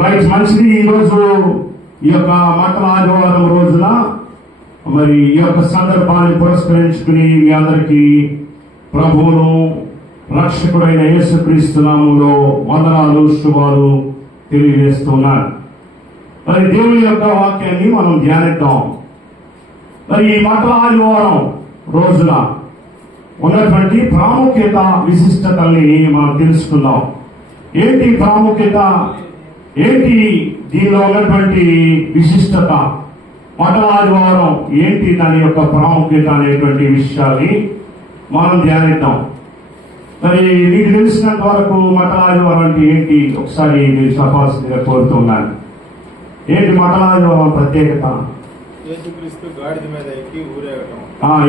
Right, మంచిది. ఈరోజు ఈ యొక్క మఠ ఆదివారం రోజున మరి ఈ యొక్క సందర్భాన్ని పురస్కరించుకుని మీ అందరికీ ప్రభువును రక్షకుడైన యేసుక్రీస్తు నామములో వందనాలు, శుభాలు తెలియజేస్తున్నాను. మరి దేవుని యొక్క వాక్యాన్ని మనం ధ్యానిద్దాం. మరి ఈ మఠ ఆదివారం రోజున ఉన్నటువంటి ప్రాముఖ్యత, విశిష్టతల్ని మనం తెలుసుకుందాం. ఏంటి ప్రాముఖ్యత, ఏంటి దీనిలో ఉన్నటువంటి విశిష్టత, మఠ ఆదివారం ఏంటి, దాని యొక్క ప్రాముఖ్యత అనేటువంటి విషయాన్ని మనం ధ్యానిద్దాం. మరి మీకు తెలిసినంత వరకు మఠ ఆదివారం అంటే ఏంటి ఒకసారి మీరు చెప్పాల్సిందిగా కోరుతున్నాను. ఏంటి మఠ ఆదివారం ప్రత్యేకత? యేసుక్రీస్తు గాడిద మీద ఎక్కి ఊరేగటం.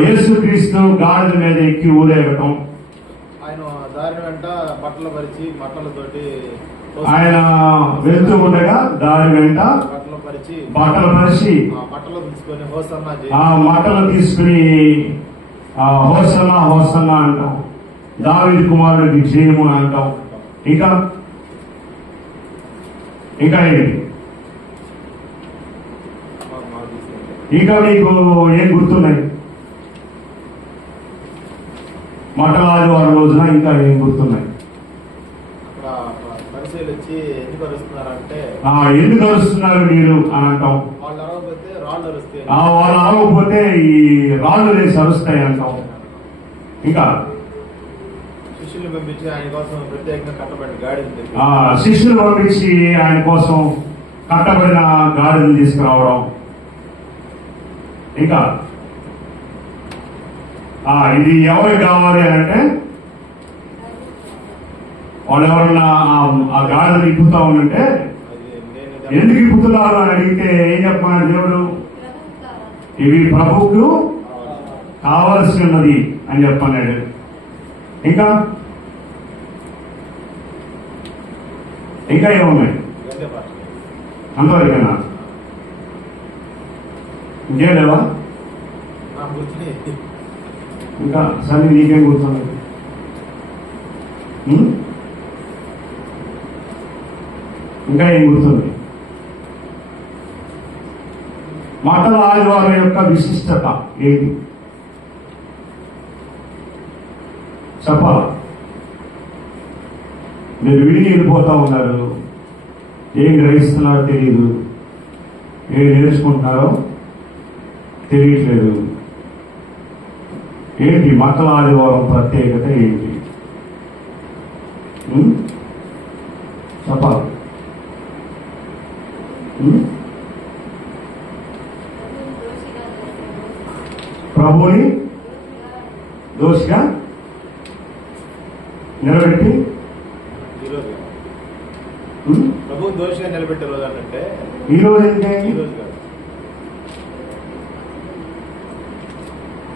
యేసుక్రీస్తు గాడిద మీద ఎక్కి ఊరేగటం. ఆయన దారి వెంట బట్టలు పరిచి బట్టలతోటి ఆయన వెళ్తూ ఉండగా దారి వెంట బట్టలు పరిచి బట్టలు తీసుకొని హోసన్నా బట్టలు తీసుకుని హోసన్నా హోసన్నా అంటాం. దావీదు కుమారుడికి జయము అంటాం. ఇంకా ఏంటి? ఇంకా మీకు ఏం గుర్తున్నాయి మఠ ఆదివారం రోజున? ఇంకా ఏం గుర్తున్నాయి? ఎందుకు అరుస్తున్నారు మీరు అని అంటాం. వాళ్ళు అరవకపోతే ఈ రాళ్ళు వేసి అరుస్తాయి అంటాం. ఇంకా శిష్యులు పంపించి ఆయన కోసం ప్రత్యేకంగా కట్టబడిన గాడిద కట్టబడిన గాడిదలు తీసుకురావడం. ఇంకా ఇది ఎవరికి కావాలి అంటే వాళ్ళు ఎవరన్నా ఆ గాడిదలు ఇప్పుతా ఉంటే ఎందుకు ఇప్పుతున్నారు అని అడిగితే ఏం చెప్పమన్నాడు దేవుడు? ఇవి ప్రభువుకు కావలసి ఉన్నది అని చెప్పన్నాడు. ఇంకా ఏమున్నాయి? అంతవరకేనా? ఇంకేం లేవా? ఇంకా సరే, నీకేం గుర్తుంది? ఇంకా ఏం గుర్తుంది? మఠ ఆదివారం యొక్క విశిష్టత ఏంటి చెప్పాలా? మీరు విని వెళ్ళిపోతా ఉన్నారు, ఏం గ్రహిస్తున్నారో తెలియదు, ఏం నేర్చుకుంటున్నారో తెలియట్లేదు. ఏంటి మఠ ఆదివారం ప్రత్యేకత ఏంటి చెప్పాలి? ప్రభువుని దోషిగా నిలబెట్టి ప్రభువు దోషిగా నిలబెట్టే రోజు అంటే ఈ రోజు అంటే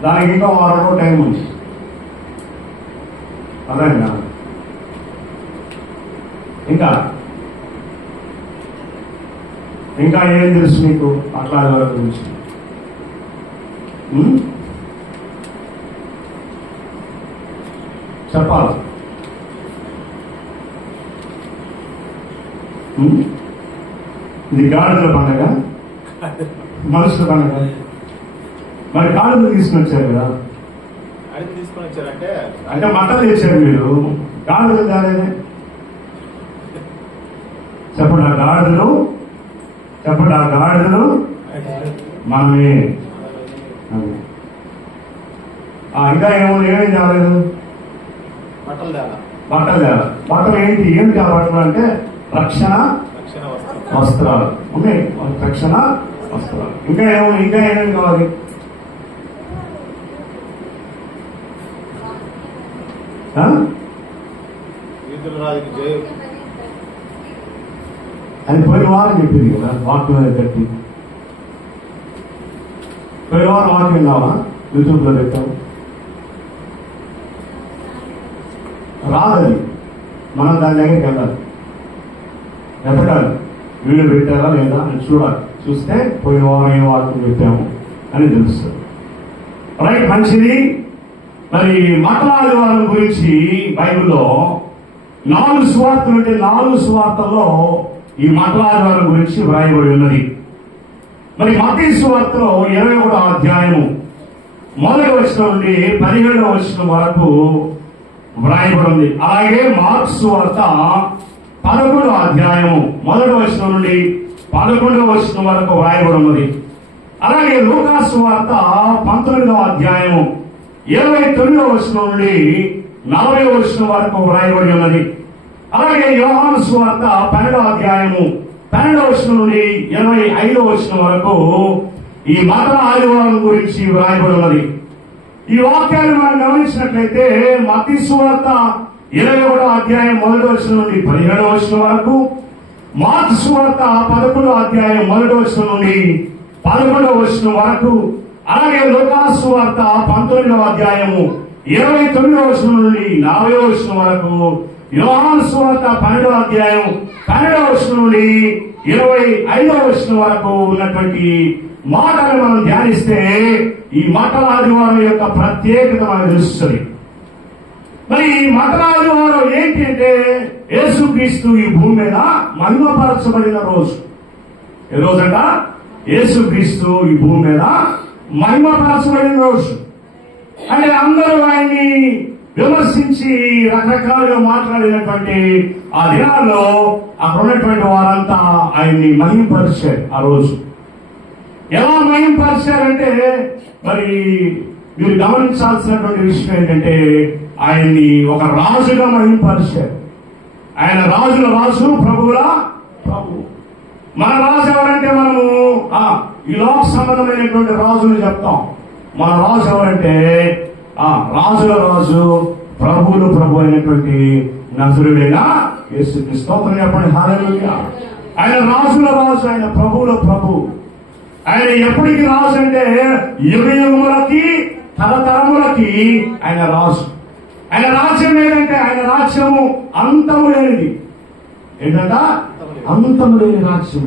దానికి ఇంకా 6 రోజులు టైం ఉంది. అదేనా? ఇంకా ఏం తెలుసు మీకు అట్లా గురించి? చెప్పాలి. ఇది గాడిదల పండగ, మనుషుల పండగ. మరి గాడిదలు తీసుకుని వచ్చారు కదా, తీసుకొని వచ్చారంటే అంటే మటన్ తెచ్చారు మీరు, గాడిదలు దారేదే చెప్పండి. ఆ గాడిదలు మనమే. ఇంకా ఏమేమి తేలేదు? బట్టలు ఏంటి? ఏంటి ఆ బట్టలు అంటే రక్షణ వస్త్రాలు ఉన్నాయి. రక్షణ వస్త్రాలు. ఇంకా ఏమేమి కావాలి? అది పోయిన వారం చెప్పింది కదా వాక్యం మీద కట్టి. పోయిన వారం వాక్యం కావా? యూట్యూబ్ లో పెట్టాం. రాదది, మనం దాని దగ్గరికి వెళ్ళాలి, ఎతకాలి. వీళ్ళు పెట్టారా లేదా అని చూడాలి. చూస్తే పోయిన వారం ఏం వాక్యం పెట్టాము అని తెలుస్తుంది. రైట్, మంచిది. మరి మఠ ఆదివారం గురించి బైబిల్లో 4 సువార్తలు ఉంటే 4 సువార్తల్లో ఈ మంగళ ఆదివారం గురించి వ్రాయబడి ఉన్నది. మరి మత్తయి సువార్తలో 21వ అధ్యాయము 1వ వచనం నుండి 17వ వచనం వరకు వ్రాయబడి ఉంది. అలాగే మార్క్స్ సువార్త 11వ అధ్యాయము 1వ వచనం నుండి 11వ వచనం వరకు వ్రాయబడి ఉన్నది. అలాగే లూకా సువార్త 19వ అధ్యాయము 29వ వచనం నుండి 40వ వచనం వరకు వ్రాయబడి ఉన్నది. అలాగే యోహాను సువార్త 12వ అధ్యాయము 12వ వచనం నుండి 25వ వచనం వరకు ఈ మంగళ ఆదివారం గురించి వ్రాయబడి ఉన్నది. ఈ వాక్యాన్ని మనం గమనించినట్లయితే మత్తయి సువార్త 21వ అధ్యాయం 1వ వచనం నుండి 17వ వచనం వరకు, మార్కు సువార్త 11వ అధ్యాయం 1వ వచనం నుండి 11వ వచనం వరకు, అలాగే లూకా సువార్త 19వ అధ్యాయము 29వ వచనం నుండి 40వ వచనం వరకు, యోహాను సువార్త 12వ అధ్యాయం 12వ వచనం నుండి 25వ వచనం వరకు ఉన్నటువంటి మాటలు మనం ధ్యానిస్తే ఈ మంగళ ఆదివారం యొక్క ప్రత్యేకత మనకు తెలుస్తుంది. మరి ఈ మంగళ ఆదివారం ఏంటి అంటే యేసుక్రీస్తు ఈ భూమి మీద మహిమపరచబడిన రోజు. ఏ రోజంట? యేసుక్రీస్తు ఈ భూమి మీద మహిమపరచబడిన రోజు. అంటే అందరూ ఆయన్ని విమర్శించి రకరకాలుగా మాట్లాడినటువంటి ఆ దినాల్లో అక్కడ ఉన్నటువంటి వారంతా ఆయన్ని మహిమపరిచారు. ఆ రోజు ఎలా మహిమపరిచారంటే మరి మీరు గమనించాల్సినటువంటి విషయం ఏంటంటే ఆయన్ని ఒక రాజుగా మహిమపరిచారు. ఆయన రాజుల రాజు, ప్రభువుల ప్రభు. మన రాజు ఎవరంటే మనము ఈ లోక సంబంధమైనటువంటి రాజుని చెప్తాం. మన రాజు ఎవరంటే రాజుల రాజు, ప్రభువులు ప్రభు అయినటువంటి నజరుడైన యేసుక్రీస్తు. స్తోత్రం చెప్పండి, హల్లెలూయా. ఆయన రాజుల రాజు, ఆయన ప్రభువుల ప్రభు. ఆయన ఎప్పటికి రాజు అంటే యుగ యుగములకి తరతరములకి ఆయన రాజు. ఆయన రాజ్యం ఏంటంటే ఆయన రాజ్యము అంతము లేనిది. ఏంటంట? అంతము లేని రాజ్యం.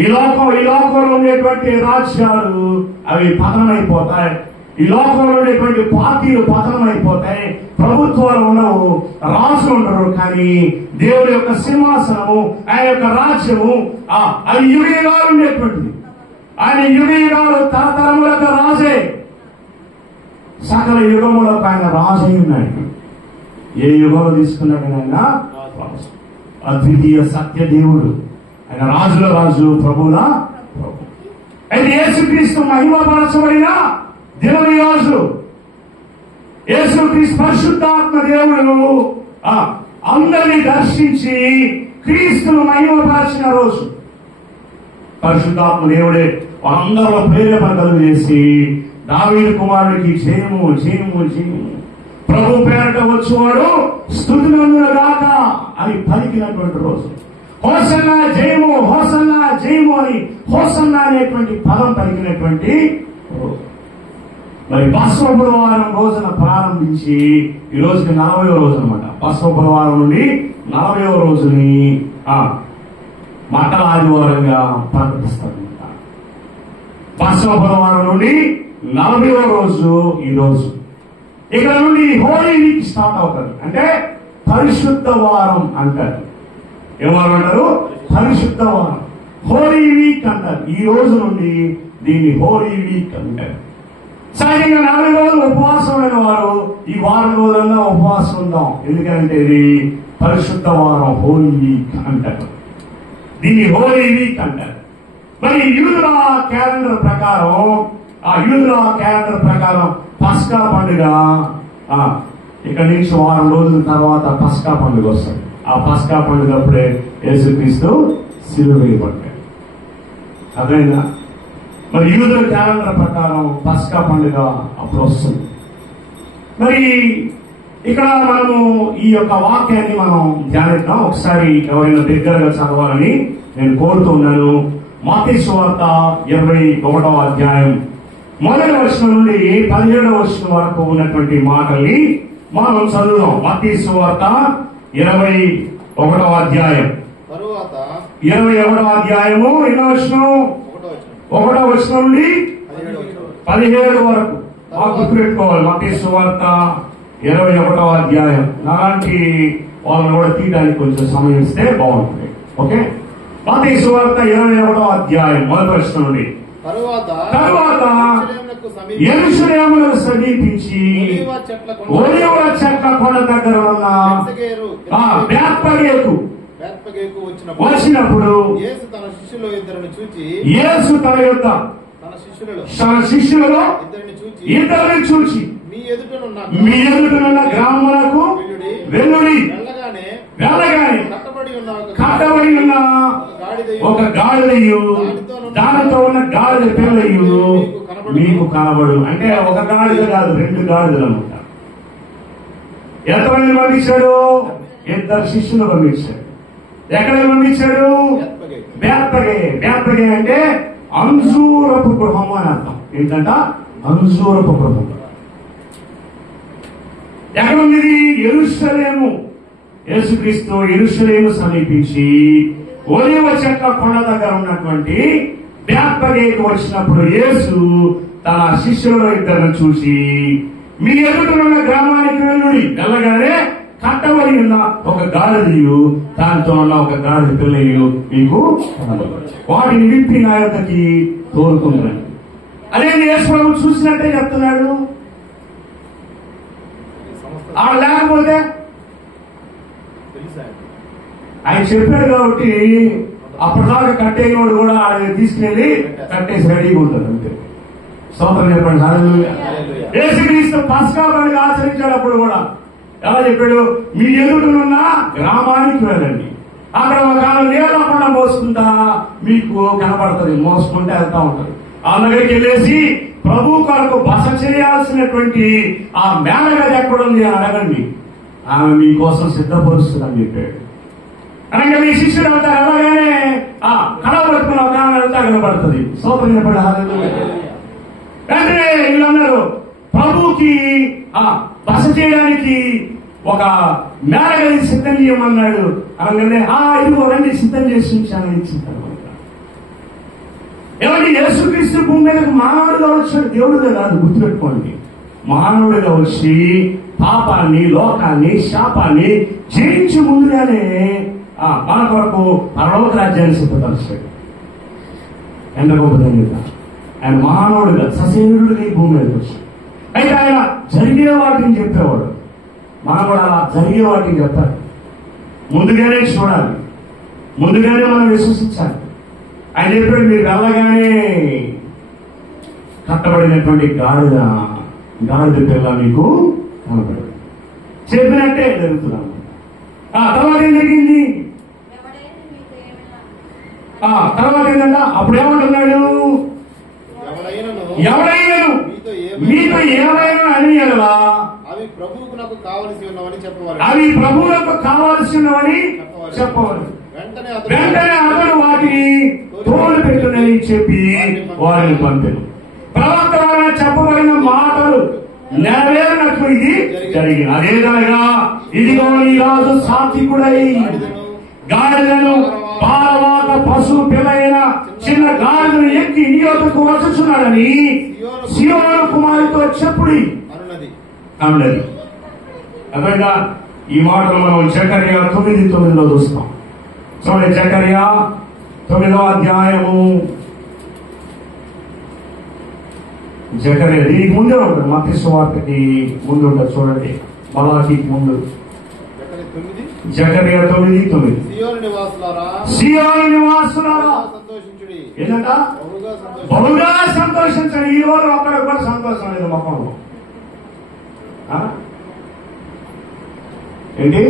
ఈ లోకంలో ఉండేటువంటి రాజ్యాలు అవి పతనమైపోతాయి. ఈ లోకంలో ఉండేటువంటి పార్టీలు పతనమైపోతాయి. ప్రభుత్వాలు ఉండవు, రాజులు ఉండరు. కానీ దేవుడి యొక్క సింహాసనము, ఆయన యొక్క రాజ్యము అది యుగయుగాలు ఉండేటువంటిది. ఆయన యుగయుగాలు తరతరములకు రాజే. సకల యుగములకు ఆయన రాజు అయి ఉన్నాడు. ఏ యుగంలో తీసుకున్నాడు ఆయన? అద్వితీయ సత్య దేవుడు. ఆయన రాజుల రాజు, ప్రభువుల ప్రభు. అయితే యేసుక్రీస్తు మహిమపరచబడిన దేవుని రాజు. యేసుక్రీస్తు పరిశుద్ధాత్మ దేవుడు అందరినీ దర్శించి క్రీస్తును మహిమపరిచిన రోజు. పరిశుద్ధాత్మ దేవుడే అందరిలో ప్రేరేపణ కలుగు చేసి దావీదు కుమారుడికి జయము జయము జయము, ప్రభు పేరట వచ్చేవాడు స్తుతినందుగాక అని పలికినటువంటి రోజు. హోసన్నా జయము, హోసన్నా జయము అని హోసన్నా అనేటువంటి పదం పలికినటువంటి రోజు. మరి పశ్చిమ బుధవారం రోజున ప్రారంభించి ఈ రోజుకి 40వ రోజు అనమాట. పశ్చిమ బుధవారం నుండి 40వ రోజుని మంగళ ఆదివారంగా ప్రకటిస్తారు. పశ్చిమ బుధవారం నుండి 40వ రోజు ఈ రోజు. ఇక్కడ నుండి హోలీ వీక్ స్టార్ట్ అవుతుంది. అంటే పరిశుద్ధ వారం అంటారు. ఏమారు అంటారు? పరిశుద్ధ వారం, హోలీ వీక్ అంటారు. ఈ రోజు నుండి దీన్ని హోలీ వీక్ అంటారు. సహజంగా 40 రోజులు ఉపవాసం అయిన వారు ఈ వారం రోజుల్లో ఉపవాసం ఉందాం. ఎందుకంటే ఇది పరిశుద్ధ వారం, హోలీ వీక్ అంటారు. దీన్ని హోలీ వీక్ అంటారు. మరి యూదుల క్యాలెండర్ ప్రకారం పస్కా పండుగ ఇక్కడ నుంచి వారం రోజుల తర్వాత పస్కా పండుగ వస్తుంది. ఆ పస్కా పండుగ అప్పుడే యేసుక్రీస్తు సిలువ వేయబడ్డాడు. అదైనా మరి యూదుల క్యాలెండర్ ప్రకారం పస్కా పండుగ అప్పుడు వస్తుంది. మరి ఇక్కడ మనము ఈ యొక్క వాక్యాన్ని మనం ధ్యానిద్దాం. ఒకసారి ఎవరైనా దగ్గరగా చదవాలని నేను కోరుతున్నాను. మత్తయి సువార్త 21వ అధ్యాయం 1వ వచనం నుండి 17వ వచనం వరకు ఉన్నటువంటి మాటల్ని మనం చదువుదాం. మత్తయి సువార్త 21వ అధ్యాయం 21వ అధ్యాయము 1వ వచనం 1వ వచనం నుండి 17 వరకు మాకు గుర్తుపెట్టుకోవాలి. మత్తయి సువార్త 21వ అధ్యాయం. అలాంటి వాళ్ళని కూడా తీయడానికి కొంచెం సమయం ఇస్తే బాగుంటుంది. ఓకే. మత్తయి సువార్త 21వ అధ్యాయం 1వ వచనం నుండి. తరువాత యెరూషలేమును సమీపించి ఒలీవ చెట్ల కొండ దగ్గర ఉన్న బేత్పగేకు వచ్చినప్పుడు యేసు తన యొక్క తన శిష్యులలో ఇద్దరిని చూచి మీ ఎదుటనున్న గ్రామములకు వెళ్ళుడి, వెళ్ళగానే కట్టబడి ఉన్న ఒక గాడిదయు దానితో ఉన్న గాడిద పిల్లయు మీకు కనబడు. అంటే ఒక గాడిద కాదు, 2 గాడిదలు అనమాట. ఎంతమంది పంపించాడు? 2 శిష్యులు పంపించాడు. ఎక్కడ పంపించాడు? బేత్పగే అంటే అంజూరపు గృహము అని అర్థం. ఏంటంట? అంజూరపు గృహం. ఎక్కడ ఉంది? యెరూషలేము. యేసుక్రీస్తు యెరూషలేము సమీపించి ఒలీవ చెట్ల కొండ దగ్గర ఉన్నటువంటి బేత్పగేకు వచ్చినప్పుడు యేసు తన శిష్యులలో ఇద్దరిని చూసి మీ ఎదుటనున్న గ్రామానికి వెళ్ళుడి, వెళ్ళగానే కట్టబడి ఉన్న ఒక గాడిదయు దానితో ఉన్న ఒక గాడిద పిల్లయు మీకు వాటిని విప్పి నా యొక్కకి తోలుకుంటున్నాడు. అదే యేసు ప్రభు చూసినట్టే చెప్తున్నాడు. ఆడ లేకపోతే ఆయన చెప్పాడు కాబట్టి అప్పటిదాకా కట్టేవాడు కూడా ఆయన తీసుకెళ్లి కట్టేసి రెడీగా ఉంటాడు. అంతే. స్తోత్రం చెప్పండి. హల్లెలూయా. యేసుక్రీస్తు పస్కా పండుగ ఆచరించేటప్పుడు కూడా ఎలా చెప్పాడు? మీ ఎదుటనున్న గ్రామానికి వెళ్ళండి, అక్కడ ఒక నీళ్ళ కొండ మోసుకుంటా మీకు కనబడుతుంది, మోసుకుంటే వెళ్తా ఉంటారు. ఆ దగ్గరికి వెళ్ళేసి ప్రభు కొరకు బస చేయాల్సినటువంటి ఆ మేనగది ఎక్కడుంది అని అడగండి, ఆమె మీకోసం సిద్ధపరుస్తుందని చెప్పాడు. అనగా మీ శిష్యుడు వెళ్తారు, అలాగనే కనబడుతున్న ఒక ఆమె వెళ్తా కనబడుతుంది. స్తోత్రం చెప్పండి. హల్లెలూయా. అంటే వీళ్ళన్నారు ప్రభుకి బస చేయడానికి ఒక మేనగది సిద్ధం చేయమన్నాడు. అనగానే ఇదిగో రండి, సిద్ధం చేసి ఉంచానని ఇచ్చిన తర్వాత ఏమంటే యేసుక్రీస్తు భూమి మీదకు మానవుడిగా వచ్చాడు, దేవుడిగా కాదు. గుర్తుపెట్టుకోండి. మానవుడిగా వచ్చి పాపాన్ని, లోకాన్ని, శాపాన్ని జయించి ముందుగానే మన కొరకు పరలోక రాజ్యాన్ని సిద్ధపరిచాడు. ఎంత గొప్ప ధన్యత. ఆయన మానవుడిగా సశరీరుడిగా ఈ భూమి మీదకి వచ్చాడు. అయితే ఆయన జరిగే వాటిని చెప్పేవాడు. మనం కూడా అలా జరిగే వాటిని చెప్తారు. ముందుగానే చూడాలి, ముందుగానే మనం విశ్వసించాలి. ఆయన చెప్పాడు, మీరు వెళ్ళగానే కట్టబడినటువంటి గాడిద పిల్ల మీకు కనపడదు. చెప్పినట్టే జరుగుతున్నాం. తర్వాత ఏం జరిగింది? తర్వాత ఏంటంట? అప్పుడు ఏమంటున్నాడు? ఎవరైనా మీతో ఏమైనా అని ఎలా అవి ప్రభువుకు కావలసి ఉన్నవని చెప్పవాలి. వెంటనే అతడు వాటిని తోలు పెట్టునని చెప్పి వారిని పంపాడు. ప్రవక్త వలన చెప్పబడిన మాటలు నెరవేరినట్లు ఇది జరిగింది. అదేదనగా ఇదిగో ఈ రాజు సాత్వికుడై గాడిదను పాలవాత పశువు పిల్లైన చిన్న గాడిదను ఎక్కి నీ వద్దకు వచ్చుచున్నాడని సీయోను కుమారుతో చెప్పుడి అన్నది. అర్థమైందా? ఈ మాటలు మనం జకర్యా 9:9 చూస్తాం. చూడండి, జకర్యా 9వ అధ్యాయము. జకర్యా దీనికి ముందే ఉంటుంది, మత్తయి సువార్తకి ముందు ఉంటుంది. చూడండి, మలాకీకి ముందు. జకర్యా 9:9. సీయోను నివాసులారా ఏంటంట? బహుగా సంతోషించండి. ఈ రోజు అక్కడికి కూడా సంతోషం లేదు మొక్కలో. ఏంటి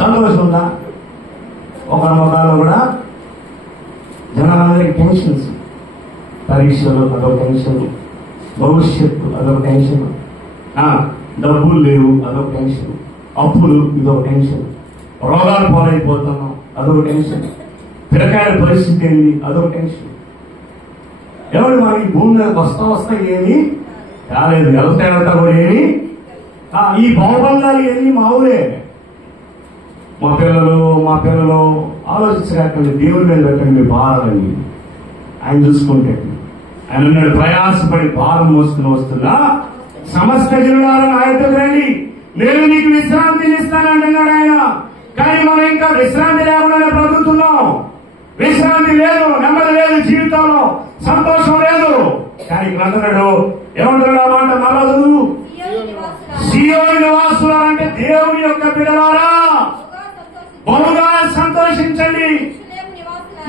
సంతోషం ఉందా? ఒక మొక్కలో కూడా జనాలందరికీ టెన్షన్స్. పరీక్షలు అదొక టెన్షన్, భవిష్యత్తు అదొక టెన్షన్, డబ్బులు లేవు అదొక టెన్షన్, అప్పులు ఇదొక టెన్షన్, రోగాలు పాలైపోతున్నాం అదొక టెన్షన్, పిల్లకాయల పరిస్థితి ఏంటి అదొక టెన్షన్. ఎవరు మనకి భూమి మీద వస్తా ఏమి రాలేదు, వెళ్తా కూడా ఏమి. ఈ భవబంధాలు ఏమి మావులే. మా పిల్లలు ఆలోచించకండి, దేవుడి మీద పెట్టండి మీ భారాలని. ఆయన చూసుకుంటే ఆయన ఉన్నాడు, ప్రయాసపడి భారం మోసుకుని వస్తున్నా సమస్త జనులారా ఆయనతో రండి, నేను నీకు విశ్రాంతిని ఇస్తానంటున్నాడు ఆయన. కానీ మనం ఇంకా విశ్రాంతి లేకుండా బ్రతుకుతున్నాం. కానీ ఇక్కడ అంటున్నాడు, ఏమంటాడు ఆ మాట మరలా చదువు. సీయోను నివాసులారా అంటే దేవుని యొక్క బిడ్డలారా బహుగా సంతోషించండి.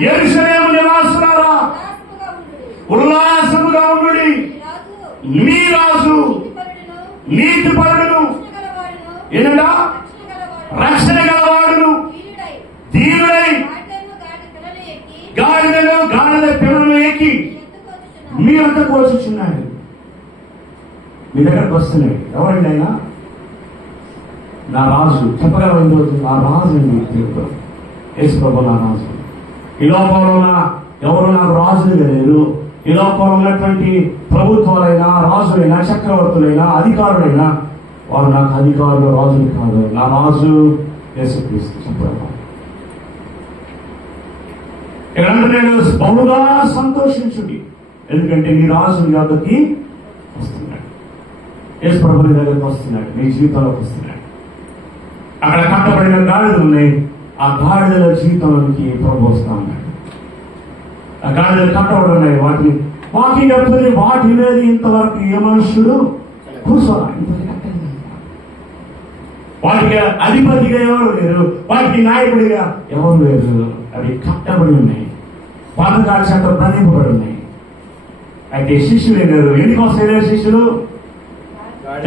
యెరూషలేము నివాసులారా ఉల్లాసముగా ఉండుడి. మీ రాజు నీతిపరుడును ఏదన్నా రక్షణ గలవాడును దీనుడై గాడిద పిల్లలు ఎక్కి మీ అంతకు వచ్చుచున్నాడు. మీ దగ్గరకు వస్తున్నాయి. ఎవరండి ఆయన? నా రాజు. చెప్పగలరు రోజు నా రాజు అండి దేవుడు. యేసు ప్రభు నా రాజు. ఈ లోకంలో ఎవరు నాకు రాజులుగా లేరు. ఈ లోకంలో ఉన్నటువంటి ప్రభుత్వాలైనా రాజులైనా చక్రవర్తులైనా అధికారులైనా వారు నాకు అధికారులు రాజులు కాదు. నా రాజు యేసుక్రీస్తు. చెప్పగలరు. ఇక్కడ నేను బహుగా సంతోషించుడి, ఎందుకంటే నీ రాజు నీ వద్దకి వస్తున్నాడు. యేసు ప్రభు నీ దగ్గరికి వస్తున్నాడు, నీ జీవితంలోకి వస్తున్నాడు. అక్కడ కట్టబడిన గాడిదలు ఉన్నాయి. ఆ గాడిదల జీవితంలోకి ప్రభు వస్తా ఉన్నాడు. ఆ గాడిదలు కట్టబడి ఉన్నాయి. వాటిని చెప్తుంది, వాటి మీద ఇంతవరకు ఏ మనుషుడు కూర్చోరా. వాటికి అధిపతిగా ఎవరు లేరు, వాటికి నాయకుడిగా ఎవరు లేరు. అవి కట్టబడి ఉన్నాయి, పాతకాల చేత బంధింపబడి ఉన్నాయి. అయితే శిష్యులు వెళ్ళారు. ఎందుకోసం వెళ్ళారు శిష్యులు?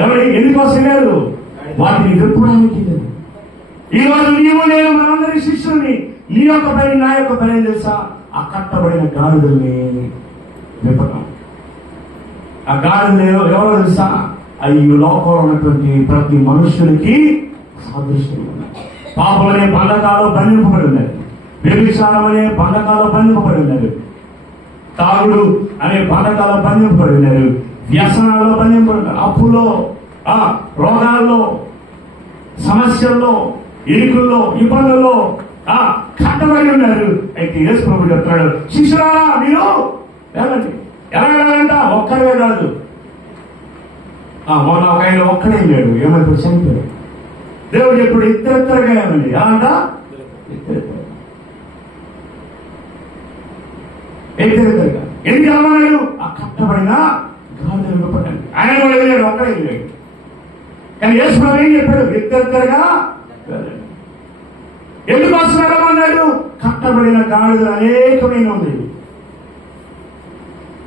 ఎవరు ఎందుకోసం వెళ్ళారు? వాటిని విప్పడానికి లేదు. ఈ రోజు నీవు నేను మనందరి శిష్యుల్ని నీ యొక్క పని నా యొక్క పని తెలుసా? ఆ కట్టబడిన గాడిదల్ని విప్పటం. ఆ గాడిదలు ఎవరో తెలుసా? అవి లోకంలో ఉన్నటువంటి ప్రతి మనుషులకి సాదృశ్యం. పాపం అనే బంధకాలు బంధింపబడి ఉన్నారు. వ్యభిచారం అనే బంధకాలు బంధింపబడి ఉన్నారు. తాగుడు అనే బంధకాలు బంధింపబడి ఉన్నారు. వ్యసనాల్లో బంధింపబడి ఉన్నారు. అప్పులో, రోగాల్లో, సమస్యల్లో, ఇరుకుల్లో, ఇబ్బందుల్లో కట్టబడి ఉన్నారు. అయితే యేసు ప్రభువు చెప్తున్నాడు, శిష్యులారా మీరు వెళ్ళండి. ఎలా వెళ్ళాలంట? ఒక్కడే కాదు. మొన్న ఒక ఆయన ఒక్కడే లేడు, ఏమైపోయి చనిపోయాడు. దేవుడు ఎప్పుడు ఇద్దరిద్దరుగా ఏమండి ఎలా అంట? ఇద్దరిద్దరుగా. ఎందుకు వెళ్ళమన్నాడు? ఆ కట్టబడిన గాడిదలు విప్పటండి. ఆయన కూడా వెళ్ళాడు, ఒక్కడే వెళ్ళాడు. కానీ యేసు ప్రభు ఏం చెప్పాడు? ఇద్దరిద్దరుగా వెళ్ళండి. ఎందుకోసం వెళ్ళమన్నాడు? కట్టబడిన గాడిదలు అనేకమైన ఉంది.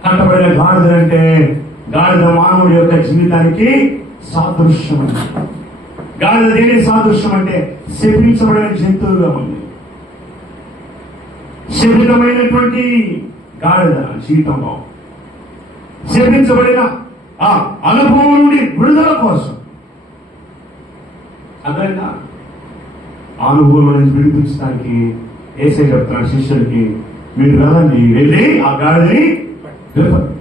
కట్టబడిన గాడిదలు అంటే గాడిద మానవుడి యొక్క జీవితానికి సాదృశ్యం అండి. గాడిద దేనికి సాదృశ్యం అంటే శపించబడిన జంతువుగా ఉంది. శపితమైనటువంటి గాడిద జీవితంలో శపించబడిన ఆ అనుభవం నుండి విడుదల కోసం అదైనా అనుభవం నుంచి విడిపించడానికి యేసే చెప్తున్నాడు శిష్యులకి, మీరు వెళ్ళండి, వెళ్ళి ఆ గాడిదని విప్పండి.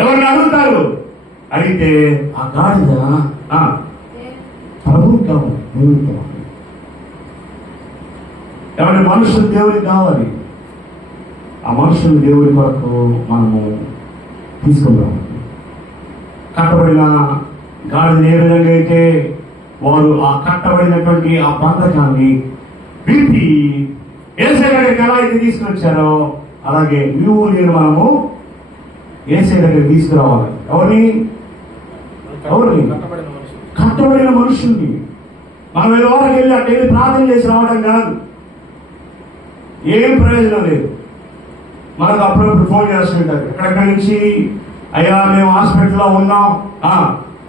ఎవరిని అడుగుతారు? అడిగితే ఆ గాడిద ప్రభువుకి కావాలి, దేవుడికి కావాలి. ఎవరి మనుషులు దేవుడికి కావాలి. ఆ మనుషులు దేవుడి కొరకు మనము తీసుకుందాం. కట్టబడిన గాడిని ఏ విధంగా అయితే వారు ఆ కట్టబడినటువంటి ఆ బంధకాన్ని విప్పి యేసయ్య దగ్గరికి ఎలా అయితే తీసుకుని వచ్చారో అలాగే నువ్వు నేను మనము యేసయ్య దగ్గరికి తీసుకురావాలి. ఎవరిని? కట్టబడిన మనుషుల్ని. మనం ఏదో వరకు వెళ్ళి అక్కడ వెళ్ళి ప్రార్థన చేసి రావడం కాదు, ఏం ప్రయోజనం లేదు. మనకు అప్పుడప్పుడు ఫోన్ చేస్తుంటారు ఎక్కడెక్కడి నుంచి, అయ్యా మేము హాస్పిటల్లో ఉన్నాం,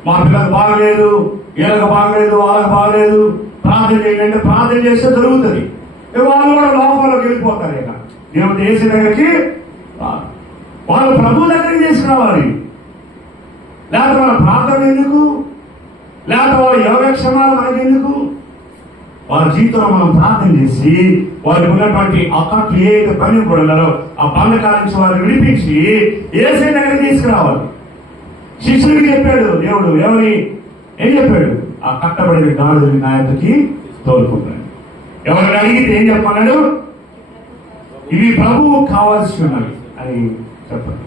మా పిల్లలకు బాగలేదు, వీళ్ళకి బాగలేదు, వాళ్ళకి బాగలేదు, ప్రార్థన చేయండి. ప్రార్థన చేస్తే జరుగుతుంది. వాళ్ళు కూడా లోపంలోకి వెళ్ళిపోతారు. ఇక దేవుడు చేసే దగ్గరికి వాళ్ళు ప్రభు దగ్గరికి తీసుకురావాలి. లేకపోతే వాళ్ళ ప్రార్థన ఎందుకు? లేకపోతే వాళ్ళ యోగక్షేమాలు మనకెందుకు? వాళ్ళ జీవితంలో మనం ప్రార్థన చేసి వారికి ఉన్నటువంటి అక్కట్లు ఏదైతే పని పడున్నారో ఆ బంధకాల నుంచి వారిని విడిపించి యేసయ్య దగ్గరికి తీసుకురావాలి. శిష్యుడికి చెప్పాడు దేవుడు, ఏం చెప్పాడు? ఆ కట్టబడిన గాడిదని నా యొద్దకి తోలుకుంటాడు. ఎవరిని అడిగితే ఏం చెప్పన్నాడు? ఇవి ప్రభువు కావాల్సి ఉన్నవి అని చెప్పండి.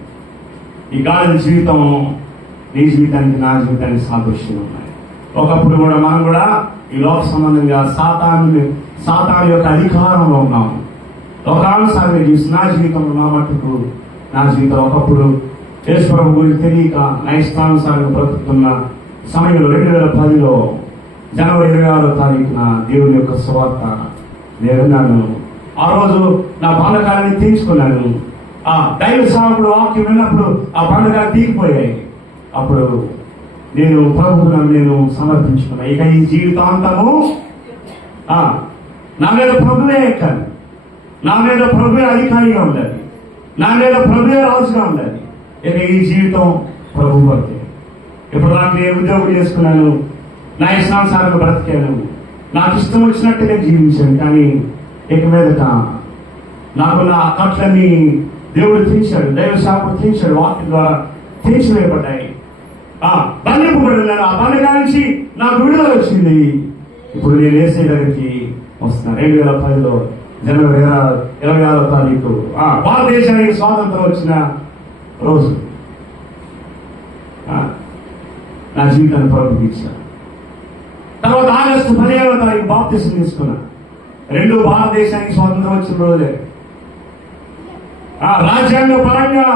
ఈ గాడిద జీవితం నీ జీవితానికి నా జీవితానికి సాదృశ్యం ఉన్నాయి. ఒకప్పుడు కూడా మనం కూడా ఈ లోక సంబంధంగా సాతాను యొక్క అధికారంలో ఉన్నాము. లోకానుసారంగా చూసి నా జీవితంలో నా మట్టుకు నా జీవితం ఒకప్పుడు యేసు ప్రభు గురించి తెలియక నా ఇష్టానుసారంగా బ్రతుకుతున్న సమయంలో 2010లో జనవరి 26వ తారీఖున దేవుని యొక్క సువార్త నేను విన్నాను. ఆ రోజు నా బంధకాలని తీర్చుకున్నాను. ఆ దైవ సేవకుడు వాక్యం విన్నప్పుడు ఆ బంధకాలు తీగిపోయాయి. అప్పుడు నేను ప్రభువును నేను సమర్పించుకున్నా. ఇక ఈ జీవితాంతము నా మీద ప్రభువే ఎక్కాలి, నా మీద ప్రభువే అధికారిగా ఉండాలి, నా మీద ప్రభువే రాజుగా ఉండాలి. ఇక ఈ జీవితం ప్రభు భక్తి. ఇప్పుడు నాకు నేను ఉద్యోగం చేసుకున్నాను, నా ఇష్టానుసారంగా బ్రతికాను, నాకు ఇష్టం వచ్చినట్టుగా జీవించాను. కానీ ఇక మీదట నాకు నా కట్లన్నీ దేవుడు తీర్చాడు, దైవ సేవకుడు తీర్చాడు, వాక్యం ద్వారా తీర్చివేయబడ్డాయి. బంధింపబడినాను. ఆ బంధకాల నుంచి నాకు విడుదల వచ్చింది. ఇప్పుడు నేను యేసయ్య దగ్గరికి వస్తున్నా. 2010లో జనవరి 26వ తారీఖు భారతదేశానికి స్వాతంత్రం వచ్చిన రోజు నా జీవితాన్ని ప్రభుత్వం ఇచ్చాను. తర్వాత ఆగస్టు 15వ తారీఖు బాప్తిసం తీసుకున్నా. 2 భారతదేశానికి స్వాతంత్రం వచ్చిన రోజే. రాజ్యాంగ పరంగా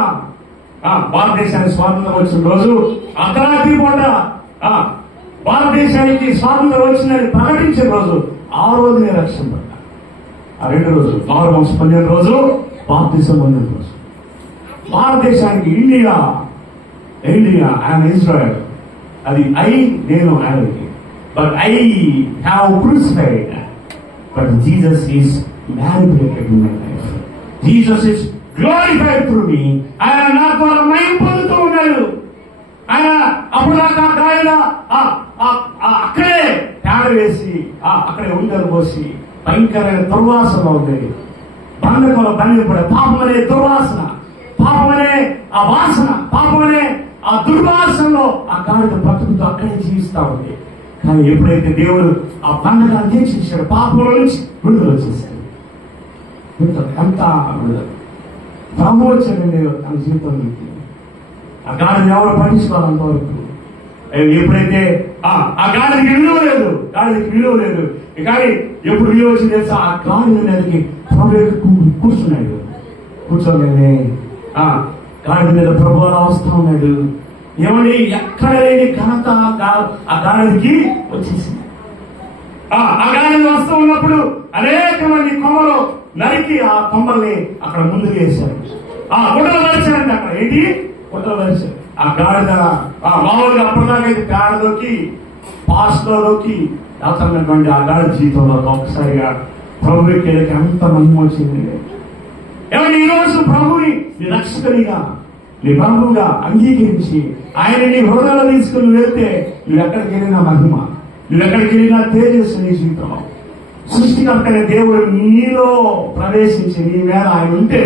భారతదేశానికి స్వాతంత్రం వచ్చిన రోజు అర్ధరాత్రి పూట భారతదేశానికి స్వాతంత్రం వచ్చిందని ప్రకటించిన రోజు, ఆ రోజు నేను రక్షణ పడ్డా. ఆ 2 రోజులు మారువంశ పొందిన రోజు, బాప్తిసం పొందిన రోజు. భారతదేశానికి ఇండియా ఐఎమ్ ఇజ్రాయెల్, అది నేను ఆయనకి, but I have crucified, but Jesus is manipulated in my life. Jesus is glorified through me. ఆయన నా ద్వారా మహిమ పొందుతూ ఉన్నాడు. ఆయన అప్పుడు దాకా గాయన అక్కడే తేడ వేసి అక్కడే ఉండలు పోసి భయంకరమైన దుర్వాసన ఉంది. బంధకంలో బంధింపడే పాపమనే దుర్వాసన, పాపమనే ఆ వాసన, పాపమనే ఆ దుర్వాసనలో ఆ గాడిద బతుకుతూ అక్కడే జీవిస్తా ఉంది. కానీ ఎప్పుడైతే దేవుడు ఆ బంధకాన్ని తీర్చేసాడు, పాపంలో నుంచి విడుదల వచ్చేసాడు. అంతా విడుదల ప్రభు వచ్చాడండి తన జీవితంలోకి. ఆ గాడిని ఎవరు పట్టించుకోవాలి అంతవరకు. ఎప్పుడైతే ఆ గాడికి విలువ లేదు, కానీ ఎప్పుడు విలువ వచ్చింది తెలుసా? ఆ గాడి మీదకి ప్రభు కూర్చున్నాడు. కూర్చోగానే గాడి మీద ప్రభు అలా వస్తా ఉన్నాడు. ఏమండి, ఎక్కడ లేని ఘనత ఆ గాడికి వచ్చేసింది. ఆ గాడి వస్తూ ఉన్నప్పుడు అనేక మంది కొమ్మలు నరికి ఆ కొమ్మల్ని అక్కడ ముందుకు వేశారు. గుడ్డలు పరిచారండి. అక్కడ ఏంటి గుడ్డలు పరిచారు. ఆ గాడిద మామూలుగా అప్పటిదాకైతే పేడలోకి పాస్లోకి వెళ్తున్నటువంటి ఆ గాడి జీవితంలో ఒక్కసారిగా ప్రభుకి ఎంత మహిమ వచ్చింది. ఏమంటే ఈరోజు ప్రభుని నీ రక్షకునిగా, నీ ప్రభువుగా అంగీకరించి ఆయన నీ హృదయంలో తీసుకుని వెళ్తే నువ్వెక్కడికి వెళ్ళినా మహిమ, నువ్వెక్కడికి వెళ్ళినా తేజస్సు నీ జీవితంలో. సృష్టికర్తైన దేవుడు నీలో ప్రవేశించి నీ మీద ఆయన ఉంటే,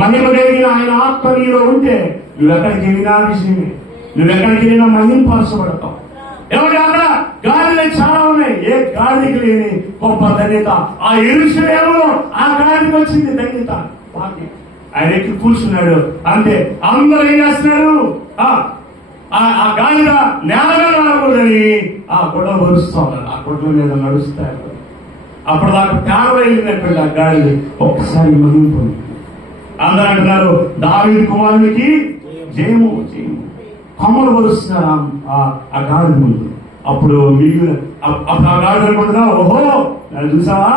మహిమ కలిగిన ఆయన ఆత్మ నీలో ఉంటే నువ్వెక్కడికి వెళ్ళినా విషయమే, నువ్వెక్కడికి వెళ్ళినా మహింపరచబడతావు. ఎవరి అక్కడ గాలిలో చాలా ఉన్నాయి. ఏ గాలికి లేని గొప్ప ధన్యత ఆ యెరూషలేములో ఆ గాలికి వచ్చింది ధన్యత. ఆయన ఎక్కి కూర్చున్నాడు. అంతే, అందరూ ఏం చేస్తున్నారు? ఆ గాలిద నేలగా నడకూడదని ఆ గొడవ వరుస్తూ ఉన్నారు. ఆ గొడవ మీద నడుస్తారు. అప్పుడు దాకా పేడ వెళ్ళినటువంటి ఆ గాలి ఒక్కసారి మహింపుంది. అందరూ అంటున్నారు దావీదు కుమారునికి జయము జయము. కొమ్మలు వరుస్తున్నారు ఆ గాలి ముందు. అప్పుడు మిగిలిన అప్పుడు ఆ గాడి అనుకుంటున్నా, ఓహో నన్ను చూసావా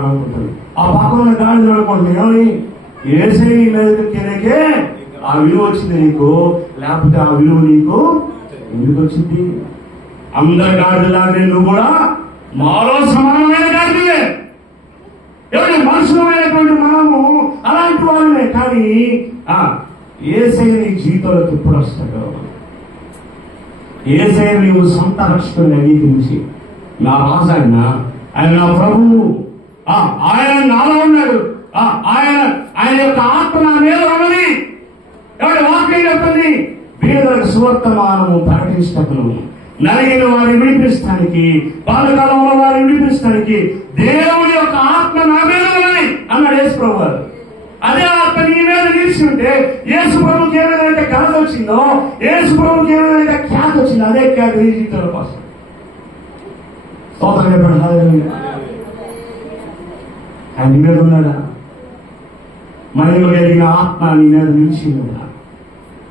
అనుకుంటుంది. ఆ పక్కన గాడి అనుకుంటుంది, ఏమని ఏసై మీదకే ఆ విలువ వచ్చింది నీకు, లేకపోతే ఆ విలువ నీకు ఎందుకు వచ్చింది? అందరి గాడిలాగే నువ్వు కూడా మాలో సమానమైన గాడివే. ఎవరి మనుషులమైనటువంటి మనము అలాంటి వాళ్ళే. కానీ ఏసై నీ జీవితంలోకి ఎప్పుడు వస్తాడో, ఏసై నీవు సొంత రక్షకుని అంగీకరించి నా రాజు ఆయన నా ప్రభువు, ఆయన నాలో ఉన్నాడు, ఆయన యొక్క ఆత్మ నా మీద ఉన్నది. ఎవరి వాక్యం చెప్తుంది? పేదలకు సువర్తమానము ప్రకటించటకును, నలిగిన వారిని విడిపిస్తానికి, బాధకాలంలో వారిని విడిపిస్తానికి దేవుని యొక్క ఆత్మ నా మీద ఉన్నది అన్నాడు యేసు ప్రభు గారు. అదే ఆత్మ నీ మీద నిలిచి ఉంటే యేసు ప్రభుకి ఏదైతే ఘనత వచ్చిందో, యేసు ప్రభుకి ఏదైతే ఖ్యాతి వచ్చిందో అదే ఖ్యాతి నీ జీవితంలో కోసం. స్తోత్రం చెప్పండి. ఆయన మీద ఉన్నాడా? మహిమ కలిగిన ఆత్మ నీ మీద నిలిచింది.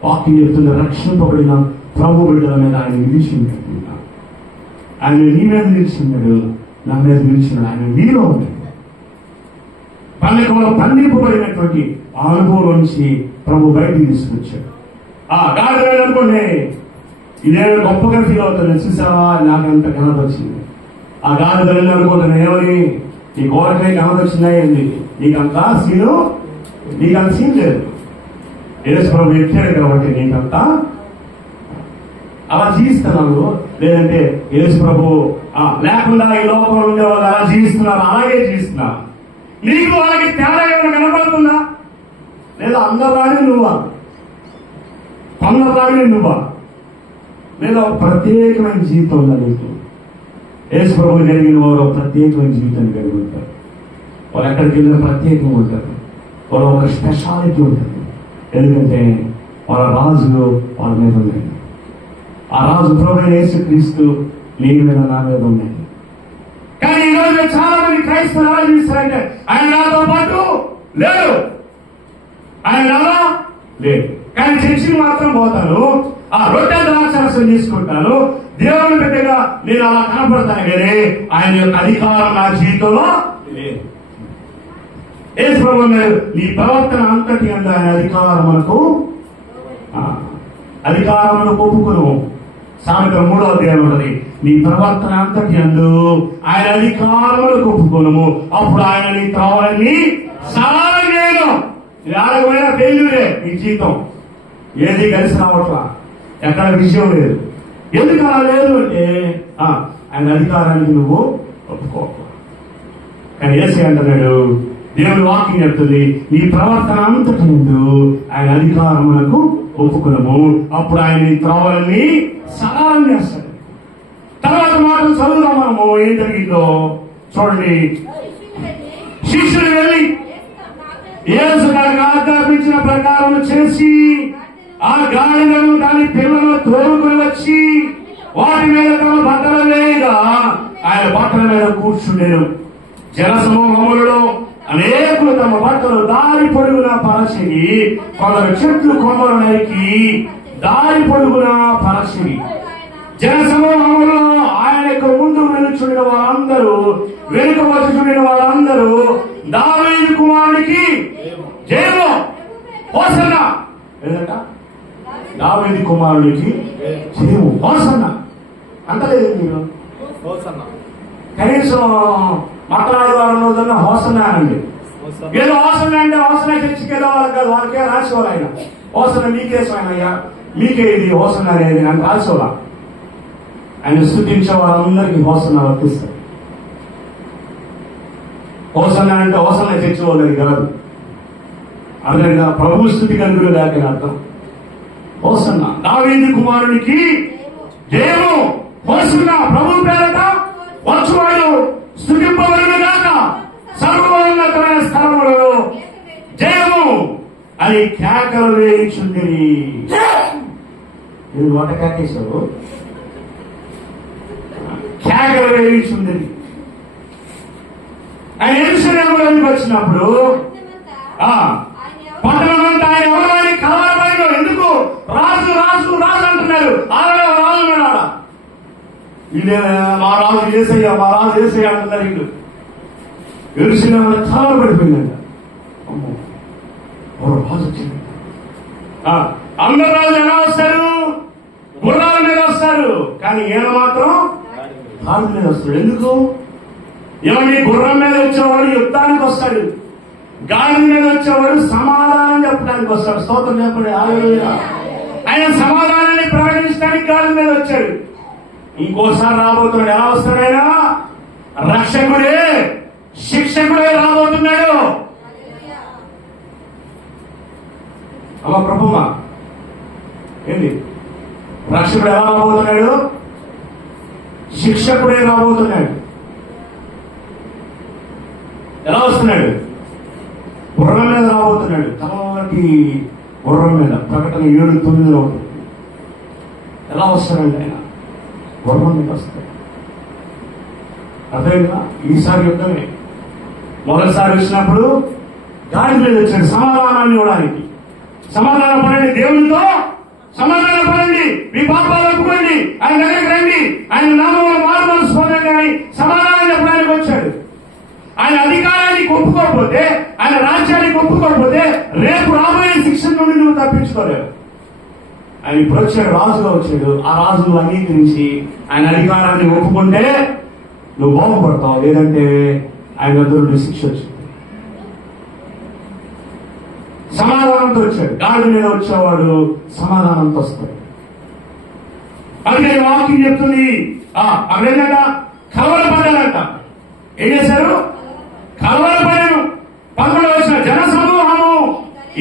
వాక్యం చెప్తున్న రక్షింపబడిన ప్రభు బిడ్డల మీద ఆయన నిలిచింది. ఆయన నీ మీద నిలిచినాడు, నా మీద నిలిచినాడు. ఆయన నీలో ఉన్నాడు. పల్లెకంలో పండింపబడినటువంటి ఆ అనుభవం నుంచి ప్రభు బయటికి తీసుకొచ్చాడు. ఆ గాడి అనుకోండి, ఇదే గొప్పగా ఫీల్ అవుతుంది. చూసావా, నాకంత ఘనత వచ్చింది. ఆ గాడి ధరలు అనుకుంటున్నా, ఏమని నీ గోడకై ఘనత వచ్చింది, నీకంతా సీను, నీకంత సీన్ లేదు. యేసు ప్రభు ఎక్కాడు కాబట్టి నీకంతా అలా జీవిస్తున్నాను. లేదంటే యేసు ప్రభు లేకుండా ఈ లోకంలో ఉండే వాళ్ళు అలా జీవిస్తున్నారు, అలాగే జీవిస్తున్నారు. నీకు వాళ్ళకి తేడా ఏమైనా కనపడుతుందా? లేదా అందరిలాగే నువ్వా, కొందరిలాగే నువ్వా, లేదా ప్రత్యేకమైన జీవితం ఉందా నీకు? యేసు ప్రభు కలిగిన వారు ప్రత్యేకమైన జీవితాన్ని కలిగి ఉంటారు. వాళ్ళు ఎక్కడికి వెళ్ళినా ప్రత్యేకంగా ఉంటారు. వాళ్ళ ఒక స్పెషాలిటీ ఉంటుంది. ఎందుకంటే వాళ్ళ రాజు వాళ్ళ మీద ఉన్నాయి. ఆ రాజు ప్రభువైన యేసుక్రీస్తు నీ మీద, నా మీద ఉన్నాయి. కానీ ఈ రోజు చాలా మంది క్రైస్తవులు ఎలా జీవిస్తారంటే, ఆయన నాతో పాటు లేడు, ఆయన అలా లేదు. కానీ చర్చికి మాత్రం పోతాను, ఆ రొట్టె ద్రాక్షరసం తీసుకుంటాను, దేవుని బిడ్డగా నేను అలా కనపడతాను. కానీ ఆయన యొక్క అధికారం నా జీవితంలో లేదు. యేసు ప్రభువు నీ ప్రవర్తన అంతటి అందు ఆయన అధికారములకు ఒప్పుకును. సామెత 3వ అధ్యాయం ఉన్నది. నీ ప్రవర్తన అంతటి అందు ఆయన అధికారములకు ఒప్పుకును, అప్పుడు ఆయన నీ త్రోవలన్నీ సరళం చేయను. ఆడకపోయినా ఫెయిల్యూరే నీ జీవితం, ఏది కలిసి రావట్లా, ఎక్కడ విజయం లేదు. ఎందుకు అలా లేదు అంటే ఆయన అధికారానికి నువ్వు ఒప్పుకో. కానీ యేసు అంటున్నాడు, దేవుని వాక్యం చెప్తుంది, నీ ప్రవర్తన అంతటి ముందు ఆయన అధికారములకు ఒప్పుకునము, అప్పుడు ఆయన నీ త్రోవలన్నీ సరళం చేస్తాడు. తర్వాత మాటలు చదువుదాం మనము. ఏం జరిగిందో చూడండి. శిష్యులు వెళ్ళి యేసు గారికి ఆజ్ఞాపించిన ప్రకారం చేసి ఆ గాడిదను దాని పిల్లలను తోలుకొని వచ్చి వాటి మీద తమ బట్టలు వేయగా ఆయన బట్టల మీద కూర్చుండెను. జనసమూహములలో అనేకులు తమ బట్టలు దారి పొడుగున పరచివి, కొందరు చెట్లు కొమ్మలు నరికి దారి పొడుగున పరచివి. జనసమూహంలో ఆయనకు ముందు నిలుచుండిన వారందరూ, వెనుక వచ్చి చూడిన వారందరూ దావీదు కుమారుడికి జయము, హోసన్నా. ఏదంట? దావీదు కుమారుడికి జయము, హోసన్నా అంటలేదు మీరు? కనీసం మతాదివారం రోజున హోసన్నా అండి. ఏదో హోసన్నా అంటే హోసన్నా చర్చికి ఏదో వాళ్ళకి కాదు, వాళ్ళకే రాసేవాళ్ళు. ఆయన హోసన్నా మీకేసం ఆయనయ్యా, మీకే ఇది హోసన్నా అనేది అని రాసేవాళ్ళ. ఆయన స్తుతించే వాళ్ళందరికీ హోసన్నా వర్తిస్తారు. హోసన్నా అంటే హోసన్నా చర్చి వాళ్ళది కాదు, అదేవిధంగా ప్రభు స్తుతి కలుగులు లేక అర్థం. హోసన్నా దావీదు కుమారునికి జయము, హోసన్నా ప్రభు పేరట వచ్చువాడు స్తుతింపబడును గాక, సర్వోన్నతమైన స్థలములలో జయము అని కేకలు వేయించుండిరి. నువ్వు ఒక కేకేశావు, కేకలు వేయించుండిరి. ఆయన యెరూషలేములోకి వచ్చినప్పుడు పట్టణమంతా ఆయన ఎవరైనా కలవరపడిన. ఎందుకు? రాజు రాజు రాజు అంటున్నారు. ఆడ రాజు ఉన్నాడా? ఇదే మా రాజు యేసయ్య, మా రాజు యేసయ్య అంటున్నారు. వీళ్ళు యెరూషలేములో కలవరపడిపోయిందంట. అమ్మో, ఎవరు రాజు వచ్చింది. అందరు రాజు ఎలా వస్తారు? గుర్రాల మీద వస్తారు. కానీ ఈయన మాత్రం గాడిద మీద వస్తాడు. ఎందుకు? ఏమని? గుర్రం మీద వచ్చేవాడు యుద్ధానికి వస్తాడు, గాడిద మీద వచ్చేవాడు సమాధానం చెప్పడానికి వస్తాడు. స్తోత్రం చెప్పండి. హల్లెలూయా. ఆయన సమాధానాన్ని ప్రకటించడానికి గాడిద మీద వచ్చాడు. ఇంకోసారి రాబోతున్నాడు. ఎలా వస్తాడు? ఆయన రక్షకుడే, శిక్షకుడే రాబోతున్నాడు. అమ్మ ప్రభుమా, ఏంటి? రక్షకుడు ఎలా రాబోతున్నాడు? శిక్షకుడే రాబోతున్నాడు. ఎలా వస్తున్నాడు? గుర్రం మీద రాబోతున్నాడు. తలవాటి గుర్రం మీద. ప్రకటన 7:9 ఉంటుంది. ఎలా వస్తాడంటే ఆయన గుర్రం మీద వస్తాడు. అదేవిధంగా ఈసారి యుద్ధమే. మొదటిసారి వచ్చినప్పుడు గాడి మీద వచ్చాడు సమాధానాన్ని ఇవ్వడానికి. సమాధాన పడండి, దేవునితో సమాధాన పడండి, మీ పాపాలు ఒప్పుకోండి, ఆయన దగ్గరికి రండి, ఆయన నామంలో మారు మనసు పొందండి అని సమాధానం చెప్పడానికి వచ్చాడు. ఆయన అధికారానికి ఒప్పుకోకపోతే, ఆయన రాజ్యానికి ఒప్పుకోకపోతే రేపు రాబోయే శిక్షణ నుండి నువ్వు తప్పించుకోలేవు. ఆయన ఇప్పుడు వచ్చాడు, రాజుగా వచ్చాడు. ఆ రాజు అంగీకరించి ఆయన అధికారాన్ని ఒప్పుకుంటే నువ్వు బాగుపడతావు, లేదంటే ఆయన వద్ద శిక్ష వచ్చింది. సమాధానంతో వచ్చాడు. గాడి మీద వచ్చేవాడు సమాధానంతో వస్తాడు. అందుకని వాక్యం చెప్తుంది అక్కడేంటంట, కలవరపడ్డాడంట. ఏం చేశారు? కలవరపడాను. 11వ వచనం, జన సమూహము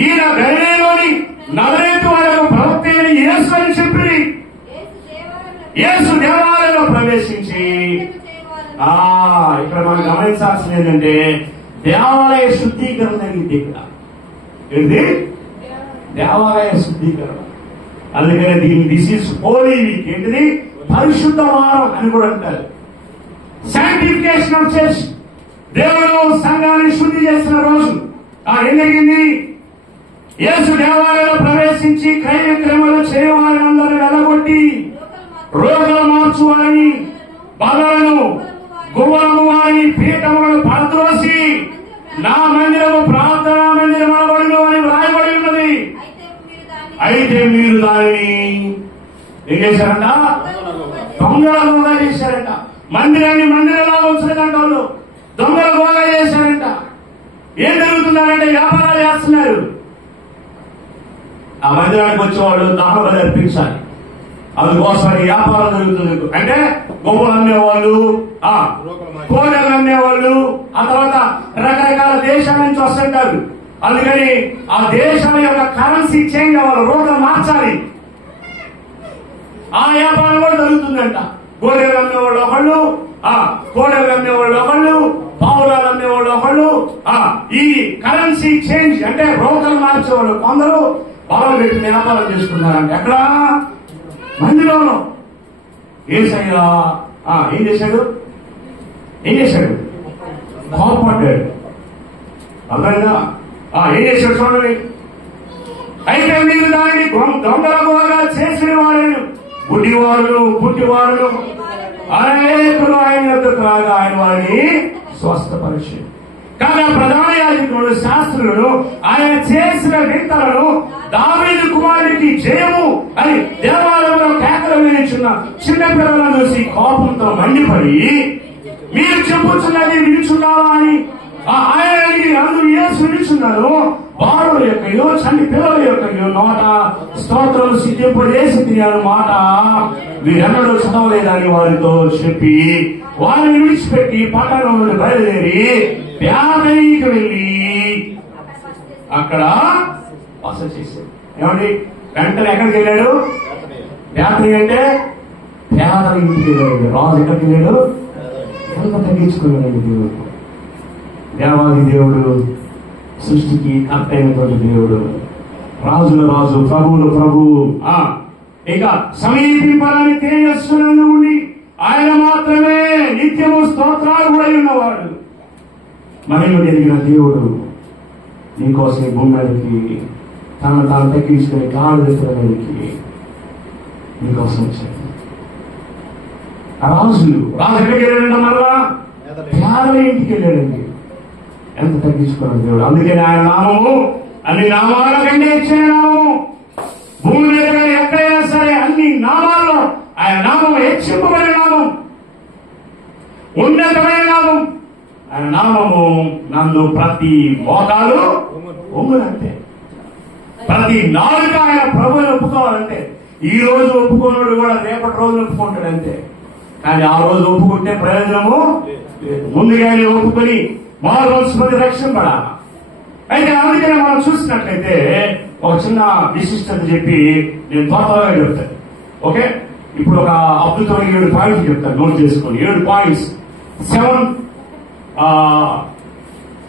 ఈయన గలిలయలోని నజరేతు వాడకు ప్రవక్త అయిన యేసు అని చెప్పి యేసు దేవాలయంలో ప్రవేశించి ఇక్కడ మనం గమనించాల్సింది ఏంటంటే దేవాలయ శుద్ధీకరణ జరిగింది. ఇక్కడ ఏంటి? దేవాలయ శుద్ధీకరణ. అందుకని దిస్ ఈజ్ హోలీ వీక్. ఏంటిది? పరిశుద్ధ వారం అని కూడా అంటారు. Sanctification of church. దేవుడు సంఘాన్ని శుద్ధి చేసిన రోజు. ఏం జరిగింది? యేసు దేవాలయంలో ప్రవేశించి క్రయక్రమలు చేయవారిని అందరూ వెళ్ళగొట్టి రోగులు మార్చువారిని, బలను గువ్వలను వారిని పీఠములను పడద్రోసి నా మందిరము ప్రార్థనా మందిరం అనబడును అని వ్రాయబడి ఉన్నది. అయితే మీరు దానిని ఏం చేశారంట? దొంగలుగా చేశారంట. మందిరాన్ని మందిరంలా ఉంచలేదంట. వాళ్ళు దొంగలుగా చేశారంట. ఏం జరుగుతున్నారంటే వ్యాపారాలు చేస్తున్నారు. ఆ మందిరానికి వచ్చేవాళ్ళు దహనబలి అర్పించాలి, అందుకోసం వ్యాపారం జరుగుతుంది. అంటే గొప్పలు అమ్మేవాళ్ళు, కోడలు అమ్మేవాళ్ళు, ఆ తర్వాత రకరకాల దేశాల నుంచి వస్తుంటారు. అందుకని ఆ దేశాల యొక్క కరెన్సీ చేంజ్ అవ్వాలి, రూపాయలు మార్చాలి. ఆ వ్యాపారం కూడా జరుగుతుందంట. గోడెలు అమ్మేవాళ్ళు ఒకళ్ళు, కోడలు అమ్మేవాళ్ళు ఒకళ్ళు, పావులాలు అమ్మేవాళ్ళు ఒకళ్ళు. ఈ కరెన్సీ చేంజ్ అంటే రూపాయలు మార్చేవాళ్ళు కొందరు బాగా పెట్టి వ్యాపారం చేసుకున్నారంట. ఎక్కడ? మందిరంలో. ఏసయ్య ఏం చేశాడు? కోపడ్డాడు. అర్థమైందా? ఏం చేశాడు చూడండి. అయితే మీరు దాన్ని దొంగలుగా చేసిన వారిని, గుడ్డివారులు, పుట్టివారులు అనేకులు ఆయన యొద్దకు రాగా ఆయన వారిని స్వస్థపరిచాడు. కానీ ఆ ప్రధాన యాజకులు, శాస్త్రులు ఆయన చేసిన వింతలను దావీదు కుమారుడికి జయము అని దేవాలయంలో కేకలు వినిచున్న చిన్నపిల్లలను చూసి కోపంతో మండిపడి మీరు చెప్పుచున్నది వినిచున్నావా అని ఆయనకి అందరూ యేసు వినిచున్నారు. బాలుల యొక్క చండి పిల్లల యొక్క నోట స్తోత్రం సిద్ధింపజేసి తినారు మాట వీరెన్నడూ చదవలేదని వారితో చెప్పి వారిని విడిచిపెట్టి పట్టణం నుండి బయలుదేరి బేతనీకి వెళ్ళి అక్కడ బస చేశాడు. ఏమండి? వెంటనే ఎక్కడికి వెళ్ళాడు? బేతనీ అంటే పేదల ఇంటికి వెళ్ళాడు. రాజు ఎక్కడికి వెళ్ళాడు? ఎంత తగ్గించుకున్నాడు దేవుడు. దేవాది దేవుడు, సృష్టికి కర్త అయినటువంటి దేవుడు, రాజుల రాజు, ప్రభువుల ప్రభువు. ఇక సమీపింపరాని తేజస్సునందు ఉండి ఆయన మాత్రమే నిత్యము స్తోత్రాలు కూడా ఉన్నవాడు. మహిమ ఎదిగిన దేవుడు నీకోసం భూమి మీదకి తనను తాను తగ్గించుకుని కాళ్ళు దగ్గరికి నీకోసం వచ్చాడు. రాజు ఎక్కడికి వెళ్ళాడంట? మరలా పేదల ఇంటికి వెళ్ళాడండి. ఎంత తగ్గించుకున్నాడు దేవుడు. అందుకని ఆయన నామము అన్ని నామాల కంటే ఇచ్చిన నామము. భూమి మీద ఎక్కడైనా సరే అన్ని నామాల్లో ఆయన నామము హెచ్చింపబడిన నామం, ఉన్నతమైన నామం. ఆయన నామము నందు ప్రతి మోకాలు ఒంగునంటే, ప్రతి నాలుక ఆయన ప్రభువుని ఒప్పుకోవాలంటే. ఈ రోజు ఒప్పుకున్నాడు కూడా రేపటి రోజు ఒప్పుకుంటాడంతే. కానీ ఆ రోజు ఒప్పుకుంటే ప్రయోజనము ముందుగానే ఒప్పుకొని మారు మనసుపతి రక్షింపడాలి. అయితే అందుకనే మనం చూసినట్లయితే ఒక చిన్న విశిష్టత చెప్పి నేను త్వరగా చెప్తాను. ఓకే, ఇప్పుడు ఒక అద్భుతమైన 7 పాయింట్లు చెప్తాను, నోట్ చేసుకోండి. 7 పాయింట్స్, 7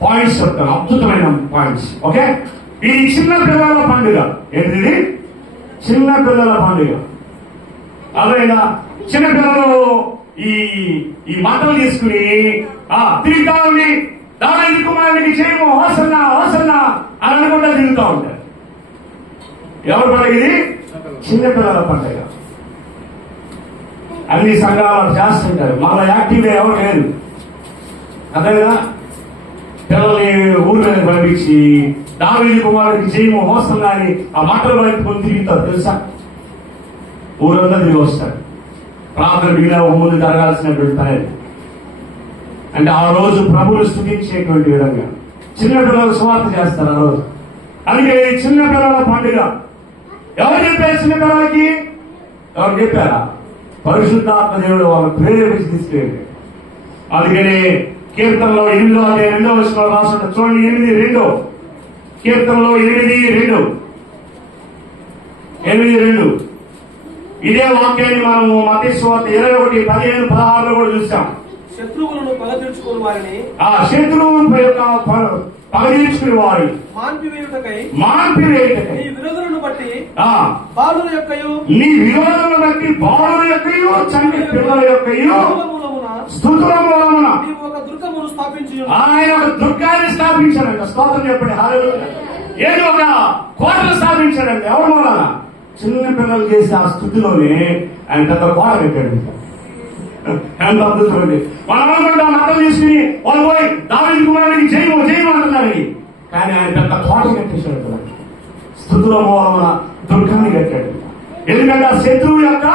పాయింట్స్ చెప్తాను, అద్భుతమైన పాయింట్స్. ఓకే, ఇది చిన్న పిల్లల పండుగ. ఏంటిది? చిన్న పిల్లల పండుగ. అదేనా? చిన్నపిల్లలు ఈ మాటలు తీసుకుని తిరుగుతా ఉండి దావీదు కుమారునికి చేయము, హోసన్నా హోసన్నా అని అనుకుంటా తిరుగుతూ ఉంటారు. ఎవరి పండుగ ఇది? చిన్నపిల్లల పండుగ. అన్ని సంఘాలు చేస్తుంటారు. మన యాక్టివ్గా ఎవరు లేరు. అదే కదా, పిల్లల్ని ఊరి మీద పంపించి దావీదు కుమారుడికి జయము మోసం కానీ ఆ మాటలు పట్టుకొని తిరుగుతారు తెలుసా. ఊరంతా తిరిగి వస్తారు. ప్రార్థన బిగిన ముందు జరగాల్సినటువంటి పని. అంటే ఆ రోజు ప్రభువును స్తుతించేటువంటి విధంగా చిన్నపిల్లలు సువార్త చేస్తారు ఆ రోజు. అందుకే చిన్నపిల్లల పండుగ ఎవరు చెప్పారు? చిన్నపిల్లలకి ఎవరు చెప్పారా? పరిశుద్ధాత్మ దేవుడు వాళ్ళ ప్రేరేపించి తీసుకెళ్ళి. అందుకని కీర్తనలో 8:2 రాసుకుంటారు చూడండి. 8:2 కీర్తనలో 8:2 ఇదే వాక్యాన్ని మనము మత్తయి సువార్త 21:15-16 కూడా చూస్తాం. శత్రువులను పగ తీర్చుకుని వారిని, ఆ శత్రువు యొక్క పగ తీర్చుకుని వారి మాన్పివేయుటకై నీ విరోధులను బట్టి బాలుల యొక్కయు చంటి పిల్లల యొక్కయు స్తుతుల మూలమున నీవు ఒక దుర్గమును స్థాపించి ఆయన ఒక దుర్గాన్ని స్థాపించాడంట. స్తోత్రం చెప్పండి. హల్లెలూయా. ఏదో ఒక కోటను స్థాపించాడంట. ఎవరి మూలన? చిన్న పిల్లలు చేసే ఆ స్థుతిలోనే ఆయన పెద్ద కోట కట్టాడు. ఎంత అద్భుతం అండి. మనం అనుకుంటాం అర్థం తీసుకుని వాళ్ళు పోయి దావీదు కుమారుడికి జయము జయము అంటున్నారని. కానీ ఆయన పెద్ద కోట కట్టేశాడు కదా. స్థుతుల మూలమున దుర్గాన్ని కట్టాడు. ఎందుకంటే ఆ శత్రువు యొక్క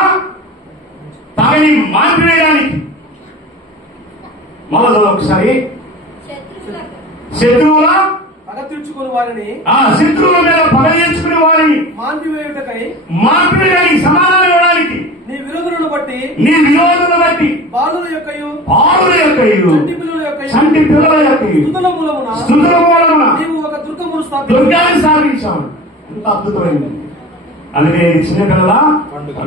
పగని మాన్పివేయడానికి. మొదలు ఒకసారి శత్రువుల పగ తీర్చుకుని వారిని, శత్రువుల మీద పగ తీర్చుకునే వారిని మాన్పివేయడానికి, సమాధానం ఇవ్వడానికి, నీ విరోధులను బట్టి బాలుల యొక్కయు చంటి పిల్లల యొక్క స్తుతుల మూలమున నీవు ఒక దుర్గమును దుర్గాన్ని స్థాపించాము. ఎంత అద్భుతమైంది. అందుకే చిన్నపిల్లల పండుగ.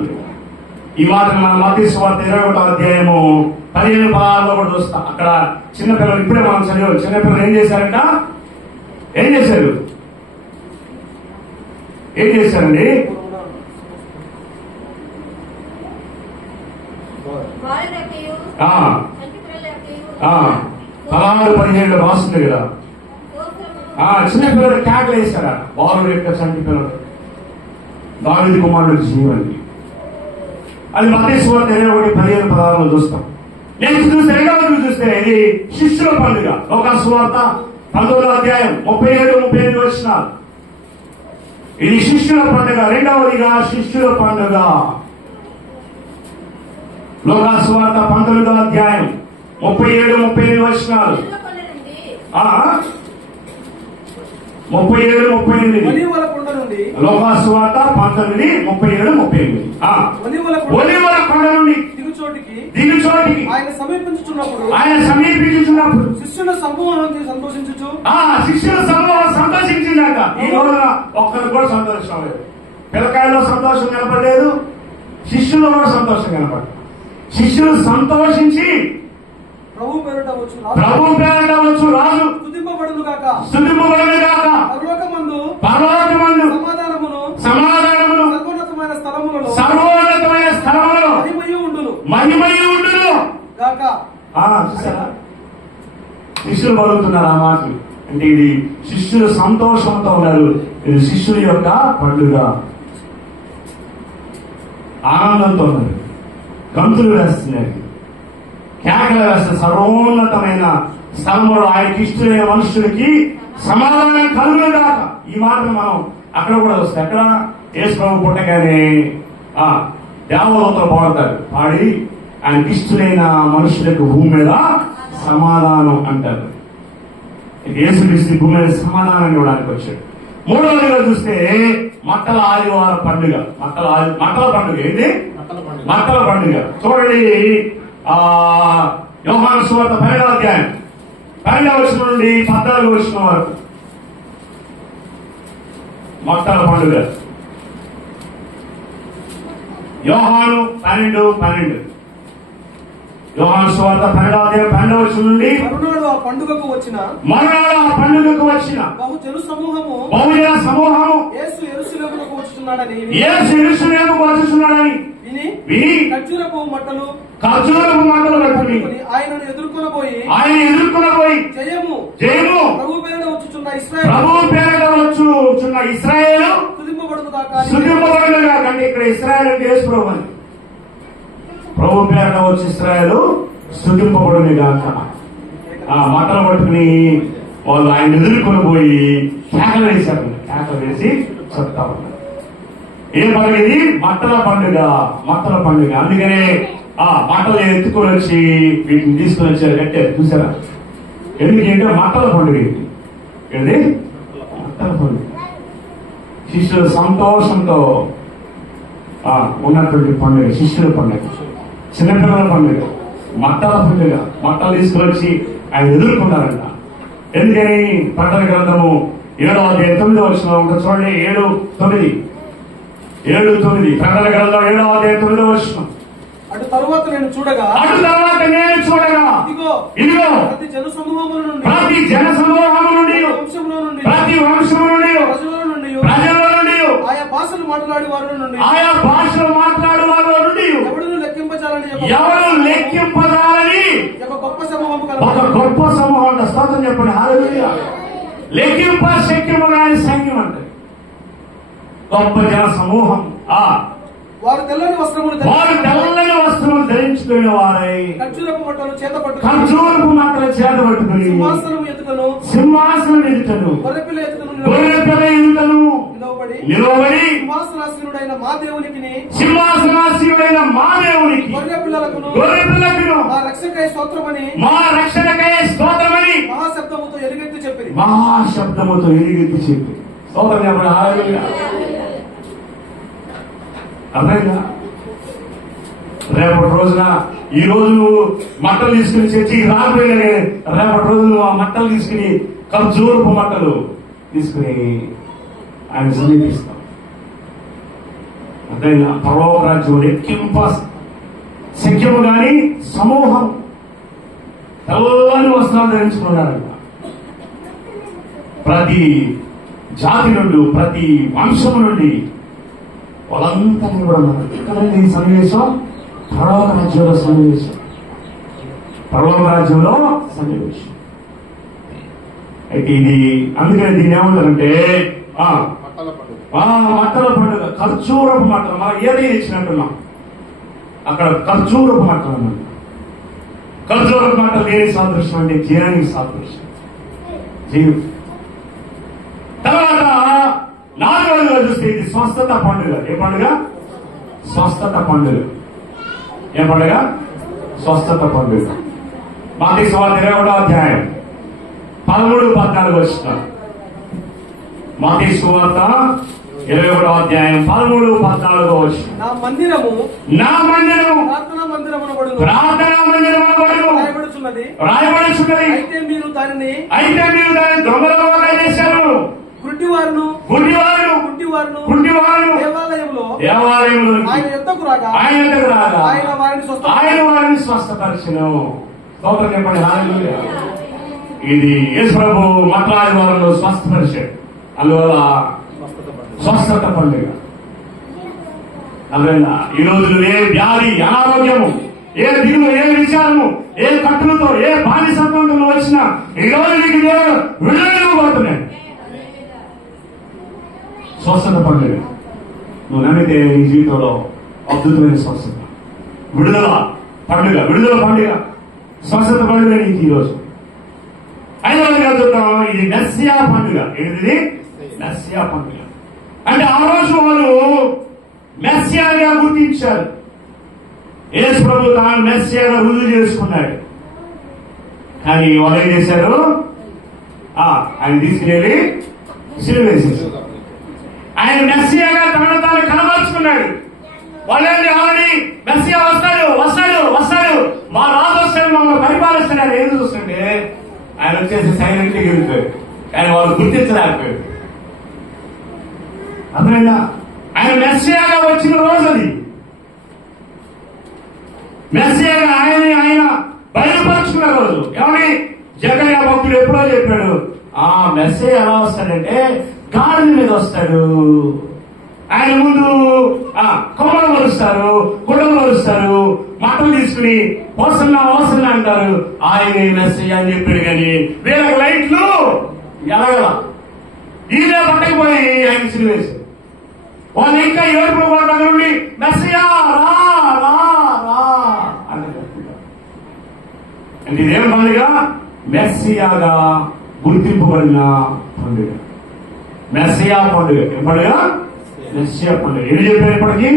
ఈ మాటను మన మత్తయి సువార్త 21:15-16 కూడా చూస్తాం. అక్కడ చిన్నపిల్లలు ఇప్పుడే మనం చదివాం. చిన్నపిల్లలు ఏం చేశారంట? ఏం చేశారండి? 16-17 రాస్తుంది కదా. చిన్నపిల్లలు కేకలు వేశారా? బాలుడు యొక్క చంటి పిల్లలు దావీదు కుమారుడికి జీవని. అది మత్తయి సువార్త 21:15-16 చూస్తాం. నెక్స్ట్ చూస్తే రెండవది చూస్తే ఇది శిష్యుల పండుగ. లోకాసు సువార్త 19:37-38 ఇది శిష్యుల పండుగ. రెండవదిగా శిష్యుల పండుగ. లోకాసు సువార్త 19:37-38 37-38 లోకాసు సువార్త 19:37-38 ఒలీవల కొండ నుండి దిగుచోటికి ఆయన సమీపించుచున్నప్పుడు శిష్యుల సమూహం సంతోషించుచు సంతోషించిందాక. ఈ రోజున ఒక్కరు కూడా సంతోషం లేదు. పిల్లకాయల్లో సంతోషం కనపడలేదు, శిష్యుల్లో కూడా సంతోషం కనపడలేదు. శిష్యులు సంతోషించి ప్రభు పేరిట వచ్చు రాజు స్తుతింపబడును గాక పరలోకమందు సమాధానమును సర్వోన్నతమైన స్థలములలో మహిమయు ఉండును గాక. శిష్యులు పలుకుతున్నారు ఆ మాటలు. అంటే ఇది శిష్యులు సంతోషంతో ఉన్నారు. ఇది శిష్యుల యొక్క పండుగ. ఆనందంతో ఉన్నారు, గంతులు వేస్తున్నారు, కేకలు వేస్తున్నారు. సర్వోన్నతమైన స్థలంలో ఆయనకి ఇష్టమైన మనుషులకి సమాధానం కలుగును కాక. ఈ మాటను మనం అక్కడ కూడా వస్తాయి. అక్కడ యేసు ప్రభు పుట్టగానే దేవదూతలు పాడతారు. పాడి ఆయనకి ఇష్టమైన మనుషులకు భూమి మీద సమాధానం అంటారు. యేసుక్రీస్తు భూమి మీద సమాధానం ఇవ్వడానికి వచ్చాడు. మూడవదిగా చూస్తే మట్టల ఆదివారం పండుగ. మట్టల పండుగ ఏంటి? మట్టల పండుగ. చూడండి, యోహాను సువార్త 12:12 నుండి 14 వరకు మట్టల పండుగ. యోహాను 12:12 యోహాను సువార్త 12:12 నుండి మరునాడు ఆ పండుగకు వచ్చిన బహుజన సమూహము యేసు యెరూషలేమునకు వచ్చుచున్నాడని విని ఖర్జూరపు మట్టలు పట్టుకుని ఆయనను ఎదుర్కొనబోయి జయము ప్రభు పేరిట వచ్చుచున్న ఇశ్రాయేలు ఇశ్రాయేలు స్తుతింపబడునుగాక. స్తుతింపబడునుగాక. అంటే ఇక్కడ ఇశ్రాయేలు అంటే యేసు ప్రభు అని. ప్రభు పేరున వచ్చి ఇశ్రాయేలు స్తుతింపబడునుగాక. ఆ మాటలు పట్టుకుని వాళ్ళు ఆయన ఎదుర్కొని పోయి కేకలు వేశారు. కేకలు వేసి చెప్తా ఉన్నారు. ఏం పండుగ ఇది? మట్టల పండుగ. మట్టల పండుగ. అందుకనే ఆ మట్టలు ఎత్తుకొని వచ్చి వీటిని తీసుకొని వచ్చారు. కట్టారు. చూసారా? ఎందుకంటే మట్టల పండుగ ఇది. ఏంటి? మట్టల పండుగ. శిష్యులు సంతోషంతో ఉన్నటువంటి పండుగ శిష్యుల పండుగ, చిన్నపిల్లల పండుగ, మట్టల పండుగ. మట్టలు తీసుకొని వచ్చి ఆయన ఎదుర్కొన్నారంట. ఎందుకని? ప్రకటన గ్రంథము 7వ అధ్యాయం 9వ వచనం ఇంకా చూడండి. 7:9 ప్రకటన గ్రంథం 7వ అధ్యాయం 9వ వచనం. అటు తరువాత నేను చూడగా ఇదిగో ప్రతి జన సమూహముల నుండి, ప్రతి వంశముల నుండి, ప్రజల నుండి, ఆయా భాషలు మాట్లాడే వారి నుండి, ఎవడును లెక్కింపచాలని ఒక గొప్ప సమూహము ఒక గొప్ప సమూహం అంట. స్తోత్రం చెప్పండి. హల్లెలూయా. లెక్కింప శక్యము కాని సైన్యం అంటే గొప్ప జన సమూహం. వారు తెల్లని వస్త్రములు ధరించుకునే వారై ఖర్జూరపు మట్టలు చేత పట్టుకుని సింహాసనం ఎదుటను గొర్రెపిల్ల ఎదుటను నిలవబడి సింహాసనాసీనుడైన మా దేవునికి గొర్రె పిల్లలకు మా రక్షకై స్తోత్రమని మహాశబ్దముతో ఎలుగెత్తి చెప్పి స్తోత్రం చెప్పండి. హల్లెలూయా. అర్థమైందా? రేపటి రోజున ఈ రోజు నువ్వు మట్టలు తీసుకుని చర్చికి రాకపోయినా రేపటి రోజు నువ్వు ఆ మట్టలు తీసుకుని ఖర్జూరపు మట్టలు తీసుకుని ఆయన సమీపిస్తాం. అర్థమైందా? పరలోక రాజ్యం లెక్కింప శక్యము గాని సమూహం తెల్లని వస్త్రాలు ధరించుకున్నారంట. ప్రతి జాతి నుండి, ప్రతి వంశము నుండి వాళ్ళంతా కూడా ఉన్నారు. ఎక్కడండి ఈ సన్నివేశం? పరలోక రాజ్యంలో సన్నివేశం. అయితే ఇది అందుకని దీన్ని ఏమంటారంటే మట్టల పండుగ, ఖర్జూరపు మట్టలు. మనం ఏదైనా ఇచ్చినట్టున్నాం అక్కడ ఖర్జూరపు మట్టలు అన్నమాట. ఖర్జూరపు మట్టలు దేని సాదృశ్యం అంటే జీవానికి సాదృశ్యం. జీవం. తర్వాత 4వ చూస్తే ఇది స్వస్థత పండుగ. ఏ పండుగ? స్వస్థత పండుగ. ఏ పండుగ? స్వస్థత పండుగ. మత్తయి సువార్త 21వ అధ్యాయం 13-14 వచనం. మత్తయి సువార్త 21వ అధ్యాయం 13-14 వచనం. నా మందిరము ప్రార్థనా మందిరమునబడును రాయబడుచున్నది. అయితే మీరు దానిని దొంగలుగా చేశారు. గుడ్డివారును దేవాలయంలో ఆయన యొద్దకు రాగా ఆయన వారిని స్వస్థపరిచెను. స్తోత్రం చెప్పండి. హల్లెలూయా. ఇది యేసు ప్రభు మట్లాది వారిని స్వస్థపరిచాడు. అందువల్ల స్వస్థత పండుగ. అందువల్ల ఈ రోజు ఏ వ్యాధి, అనారోగ్యము, ఏ దిగులు, ఏ విచారము, ఏ కట్టులతో, ఏ బానిసత్వంతో వచ్చినా ఈ రోజు నీకు విడుదలపోతున్నాయి. స్వస్థత పండుగ. నువ్వు నమ్మితే నీ జీవితంలో అద్భుతమైన స్వస్థత, విడుదల పండుగ, స్వస్థత పండుగ నీకు ఈరోజు. 5వ చూద్దాం. ఇది మెస్సియా పండుగ. ఏంటిది? మెస్సియా పండుగ. అంటే ఆ రోజు వారు మెస్సియాగా గుర్తించారు. యేసు ప్రభు తాను మెస్సియాగా రుజువు చేసుకున్నాడు. కానీ వాళ్ళు ఏం చేశారు? ఆయన తీసుకెళ్ళి సిలువ వేసేసారు. ఆయన మెస్సియాగా తనను తాను కనబరుచుకున్నాడు. వాళ్ళేంటి? ఆల్రెడీ మెస్సియా వస్తాడు మా రాజు వస్తాడు, మమ్మల్ని పరిపాలిస్తున్నాడు. ఏం చూస్తుంటే ఆయన వచ్చేసి సైలెంట్ గా వెళ్ళిపోయాడు. ఆయన వాళ్ళు గుర్తించలేకపోయాడు. అర్థమైందా? ఆయన మెస్సియాగా వచ్చిన రోజు అది. మెస్సియాగా ఆయన బయలుపరుచుకున్న రోజు. ఏమని జకర్యా భక్తుడు ఎప్పుడో చెప్పాడు, మెస్సియా ఎలా వస్తాడంటే గాడిద మీద వస్తాడు. ఆయన ముందు కొమ్మలు మరుస్తారు, గుడ్డలు మరుస్తారు, మట్టలు తీసుకుని వస్తున్నా అంటారు. ఆయన మెస్సియా అని చెప్పాడు. కానీ వీళ్ళకి లైట్లు ఎలాగల ఈయన పట్టకపోయి ఆయన సిలువేశారు. వాళ్ళు ఇంకా ఏడుపులు కూడా దగ్గర ఉండి మెస్సియా రా రా రా అని చెప్తున్నారు. అంటే ఇదేం పండుగ? మెస్సియాగా గుర్తింపబడిన పండుగ, మెస్సియా పండుగ. ఏం పండుగ? మెస్సియా పండుగ. ఎన్ని చెప్పారు ఇప్పటికీ?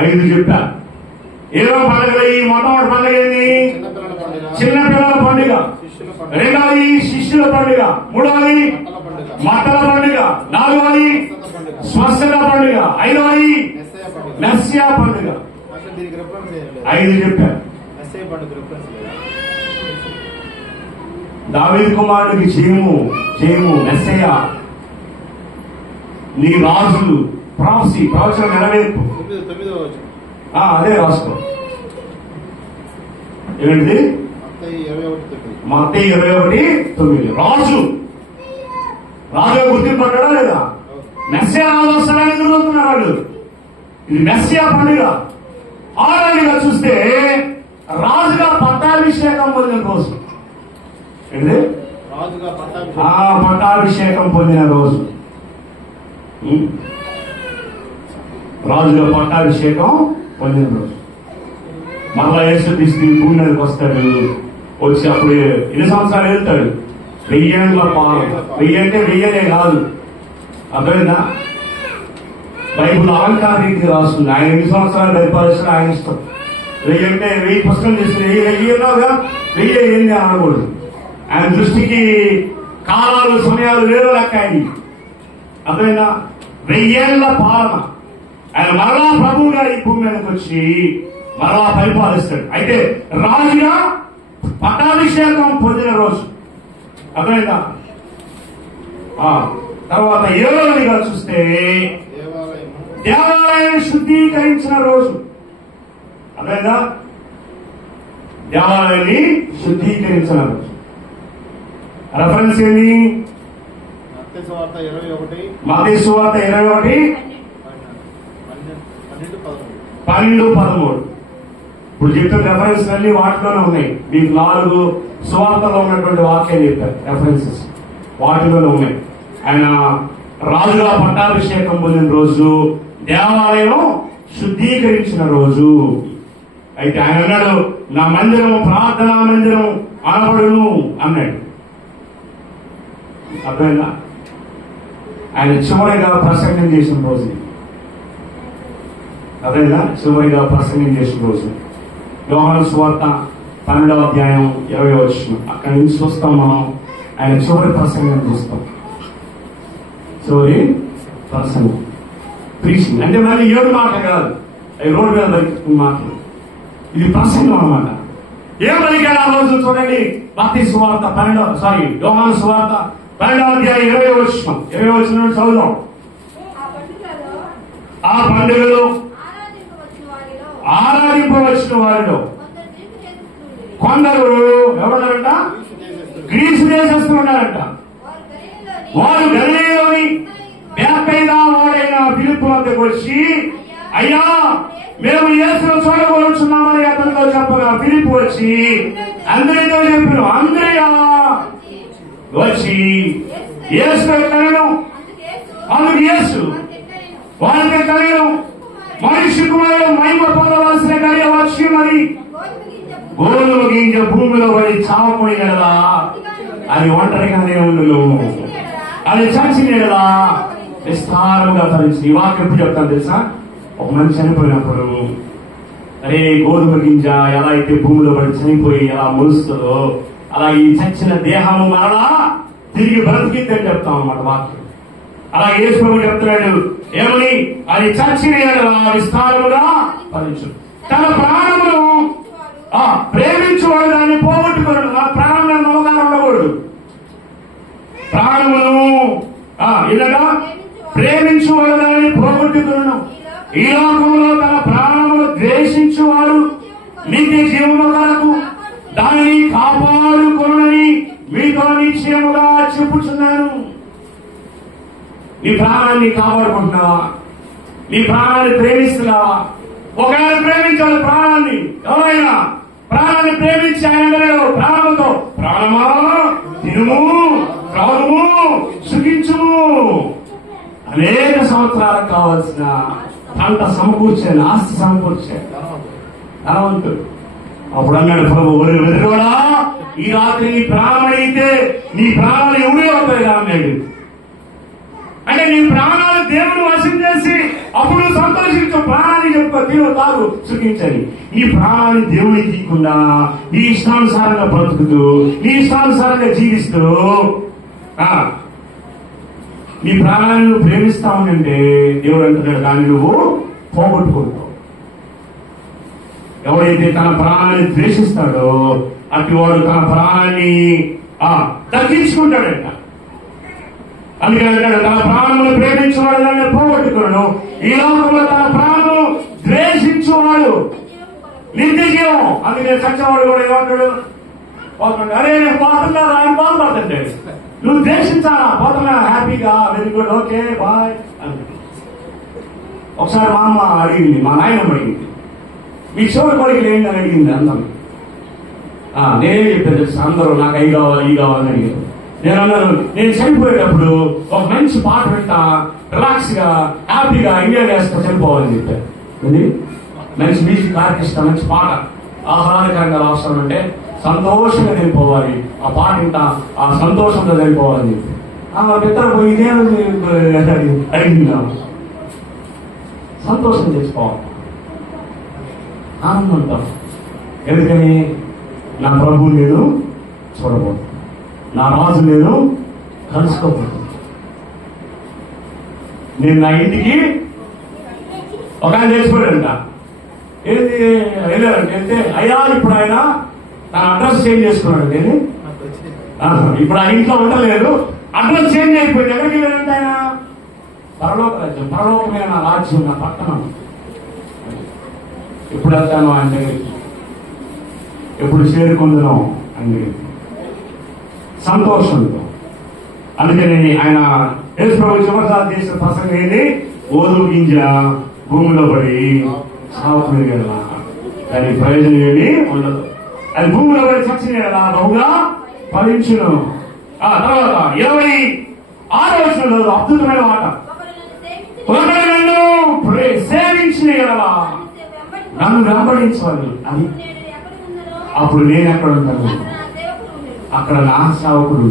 5 చెప్పారు. ఏదో పండుగ? ఈ మొట్టమొదటి పండుగ ఏంది? చిన్నపిల్లల పండుగ. రెండవది శిష్యుల పండుగ. మూడవది మట్టల పండుగ. నాలుగవది స్వస్థత పండుగ. ఐదవది మెస్సియా పండుగ. 5 చెప్పారు. దావీదు కుమారుడికి చేయము చేయము మెస్సియా, నీ రాజు ప్రాఫెసీ ప్రవచనం నెరవేర్పు. అదే రాసుకో. ఏంటిది? మత్తయి 21:9. రాజు గుర్తింపడ్డా లేదా? మెస్సియా రాజు వస్తారని ఎదుర్కొంటున్నారు వాళ్ళు. ఇది మెస్సియా పండుగ. ఆరాధిగా చూస్తే రాజుగా పట్టాభిషేకం పొందిన రోజు. ఏంటి? పట్టాభిషేకం పొందిన రోజు. రాజుగా పట్టాభిషేకం పొందిన రోజు. మరలా యేసుక్రీస్తు భూమి మీదకి వస్తాడు. వచ్చి అప్పుడు ఎన్ని సంవత్సరాలు వెళ్తాడు? 1000 ఏళ్ల పాలన. 1000 అంటే 1000 కాదు, అర్థమైందా? బైబుల్ అలంకార రీతికి రాస్తుంది. ఆయన ఎన్ని సంవత్సరాలు పరిపాలిస్తున్నా ఆయన ఇష్టం. 1000 అంటే 1000 పుస్తకం చేసి 1000 ఏంది అనకూడదు. ఆయన దృష్టికి కాలాలు సమయాలు వేరే లెక్క ఆయన. అర్థమైందా? 1000 ఏళ్ల పాలన. ఆయన మరలా ప్రభువుగా ఈ భూమి మీదకి వచ్చి మరలా పరిపాలిస్తాడు. అయితే రాజుగా పట్టాభిషేకం పొందిన రోజు. అర్థమైందా? తర్వాత 7వదిగా చూస్తే దేవాలయం శుద్ధీకరించిన రోజు. అర్థమైందా? దేవాలయాన్ని శుద్ధీకరించిన రోజు. రెఫరెన్స్ ఏంటి? మత్తయి సువార్త 21:12-13. ఇప్పుడు చెప్పిన రెఫరెన్స్ అన్ని వాటిలోనే ఉన్నాయి. మీకు 4 సువార్తలో ఉన్నటువంటి వాక్యాలు చెప్పారు, రెఫరెన్సెస్ వాటిలోనే ఉన్నాయి. ఆయన రాజుగా పట్టాభిషేకం పొందిన రోజు, దేవాలయం శుద్ధీకరించిన రోజు. అయితే ఆయన అన్నాడు, నా మందిరం ప్రార్థనా మందిరం అనబడును అన్నాడు. అర్థమైందా? ఆయన చివరిగా ప్రసంగం చేసిన రోజు. అదేనా? చివరిగా ప్రసంగం చేసిన రోజు. యోహాను సువార్త 12వ అధ్యాయం 20వ వచనం. అక్కడి నుంచి చూస్తాం మనం. ఆయన చివరి ప్రసంగం చూస్తాం. చివరి ప్రసంగం ప్రీచింగ్ అంటే మళ్ళీ 7 మాటలు కాదు, అవి రోడ్డు మీద దొరికిన మాటలు. ఇది ప్రసంగం అన్నమాట. ఏం పలికాడు ఆ రోజు చూడండి. మత్తయి సువార్త యోహాను సువార్త 12వ అధ్యాయం 20వ వచనం. 20వ వచనం చదువుదాం. ఆ పండుగలో ఆరాధింపవచ్చిన వారిలో కొందరు ఎవరున్నారంట? గ్రీసు దేశస్తులున్నారంట. వారు గలిలయలోని బేతైదా వాడైన ఫిలిప్పు వద్దకు వచ్చి, అయ్యా మేము యేసును చూడగలుగుతున్నామని అతనితో చెప్పగా ఫిలిప్పు వచ్చి అందరితో చెప్పారు. అందరూ వచ్చి యేసు కనను. అందుకు యేసు వారికి కనను, మనిషి కుమారుడు మహిమ పొందవలసిన గడియ వచ్చి మరి గోధుమ గింజ భూమిలో పడి చావపోయినదా అది ఒంటరిగానే ఉండు, అది చచ్చినదా విస్తారముగా తరించి. ఈ వాక్యం చెప్తాను తెలుసా? ఒక మనిషి చనిపోయినప్పుడు అరే గోధుమ గింజ ఎలా అయితే భూమిలో పడి చనిపోయి ఎలా ములుస్తుందో అలా ఈ చచ్చిన దేహము మరలా తిరిగి బ్రతికిద్దని చెప్తాం అన్నమాట వాక్యం. అలా యేసు ప్రభువు చెప్తున్నాడు ఏమని? అది చచ్చిన విస్తారముగా ఫలించు. తన ప్రాణమును ప్రేమించువాడు దాన్ని పోగొట్టుకోడు. ఆ ప్రాణం నమ్మకాలు ఉండకూడదు. ప్రాణమును ఇలాగా ప్రేమించువాడు దాన్ని పోగొట్టుకును. ఈ లోకంలో తన ప్రాణమును ద్వేషించువాడు నిత్య జీవము కొరకు దానిని కాపాడుకొనునని మీతో నిశ్చయముగా చెప్పుచున్నాను. నీ ప్రాణాన్ని కాపాడుకుంటున్నావా? నీ ప్రాణాన్ని ప్రేమిస్తున్నావా? ఒకవేళ ప్రేమించాలి ప్రాణాన్ని, ఎవరైనా ప్రాణాన్ని ప్రేమించి ఆయన ప్రాణముతో ప్రాణమా తినుము త్రాగుము సుఖించుము అనేక సంవత్సరాలకు కావాల్సిన పంట సమకూర్చాను, ఆస్తి సమకూర్చాను, ధనవంతుడు. అప్పుడు అన్నాడు ప్రభు, వెదరుడా ఈ రాత్రి నీ ప్రాణం అయితే నీ ప్రాణాలు ఎవడే అవుతాయి అన్నాడు. అంటే నీ ప్రాణాలు దేవుడు వశం చేసి అప్పుడు సంతోషించు, ప్రాణాన్ని చెప్ప దేవుడు కాదు సుఖించని. నీ ప్రాణాన్ని దేవుడికి తీయకుండా నీ ఇష్టానుసారంగా బ్రతుకుతూ నీ ఇష్టానుసారంగా జీవిస్తూ నీ ప్రాణాన్ని నువ్వు ప్రేమిస్తా ఉంటే దేవుడు అంటున్నాడు దాన్ని నువ్వు పోగొట్టుకుంటావు. ఎవడైతే తన ప్రాణాన్ని ద్వేషిస్తాడో అటు వాడు తన ప్రాణాన్ని తగ్గించుకుంటాడంట. అందుకని అంటాడు తన ప్రాణమును ప్రేమించేవాడు దాన్ని పోగొట్టుకున్నాడు, ఈ లోకంలో తన ప్రాణము ద్వేషించేవాడు నిత్య జీవం. అందుకని చచ్చేవాడు కూడా ఏమంటాడు, పోతున్నాడు, అరే నేను పోతున్నా ఆయన బాధపడుతుంటాడు, నువ్వు ద్వేషించాలా, పోతున్నా హ్యాపీగా, వెరీ గుడ్, ఓకే బాయ్ అని. ఒకసారి మా అమ్మ అడిగింది, మా నాయనమ్మ అడిగింది, మీ చివరి కోరికలు ఏంటని అడిగింది. అందరూ నేనే చెప్పాను తెలుసు, అందరూ నాకు అవి కావాలి ఈ కావాలని అడిగారు. నేను అన్నాను, నేను చనిపోయేటప్పుడు ఒక మంచి పాట వింటా, రిలాక్స్ గా హ్యాపీగా ఎంజాయ్ చేస్తా చనిపోవాలని చెప్పారు. మంచి మ్యూజిక్ ఆర్కెస్ట్రా, మంచి పాట, ఆహ్లాదకరంగా అవసరం అంటే సంతోషంగా చనిపోవాలి, ఆ పాట వింటా ఆ సంతోషంతో చనిపోవాలని చెప్పి నిద్రపోయి ఇదే అడిగింది. సంతోషం తెచ్చుకోవాలి, ఆనందంతో. ఎందుకని నా ప్రభువు నేను చూడబోతు, నా రాజు నేను కలుసుకోబోతు. నేను నా ఇంటికి ఒక ఆయన చేసుకోలేదంట. ఏంటి వెళ్ళారంటే వెళ్తే, అయ్యా ఇప్పుడు ఆయన తన అడ్రస్ చేంజ్ చేసుకున్నాడు. నేను ఇప్పుడు ఆ ఇంట్లో ఉండలేదు, అడ్రస్ చేంజ్ అయిపోయింది. ఎక్కడికి వెళ్ళారంటే ఆయన పరలోక రాజ్యం, పరలోకమైన రాజ్యం నా పట్టణం. ఎప్పుడు వెళ్తాను ఆయన దగ్గరికి, ఎప్పుడు చేరుకుంటున్నాం ఆయన దగ్గరికి సంతోషంతో. అందుకని ఆయన యేసు ప్రభు చివరిసారి చేసిన ప్రసంగం ఏంది, ఓదు గింజ భూమిలో పడి సాగుతుంది కదా, దానికి ప్రయోజనం ఏమి ఉండదు. అది భూమిలో పడి చచ్చిన కదా బహుగా ఫలించును. ఆ తర్వాత 26వ వచనంలో అద్భుతమైన మాట, నన్ను సేవించిన కదా నన్ను వెంబడించాలి అని. అప్పుడు నేను ఎక్కడ ఉంటాను, అక్కడ నా సేవకుడు.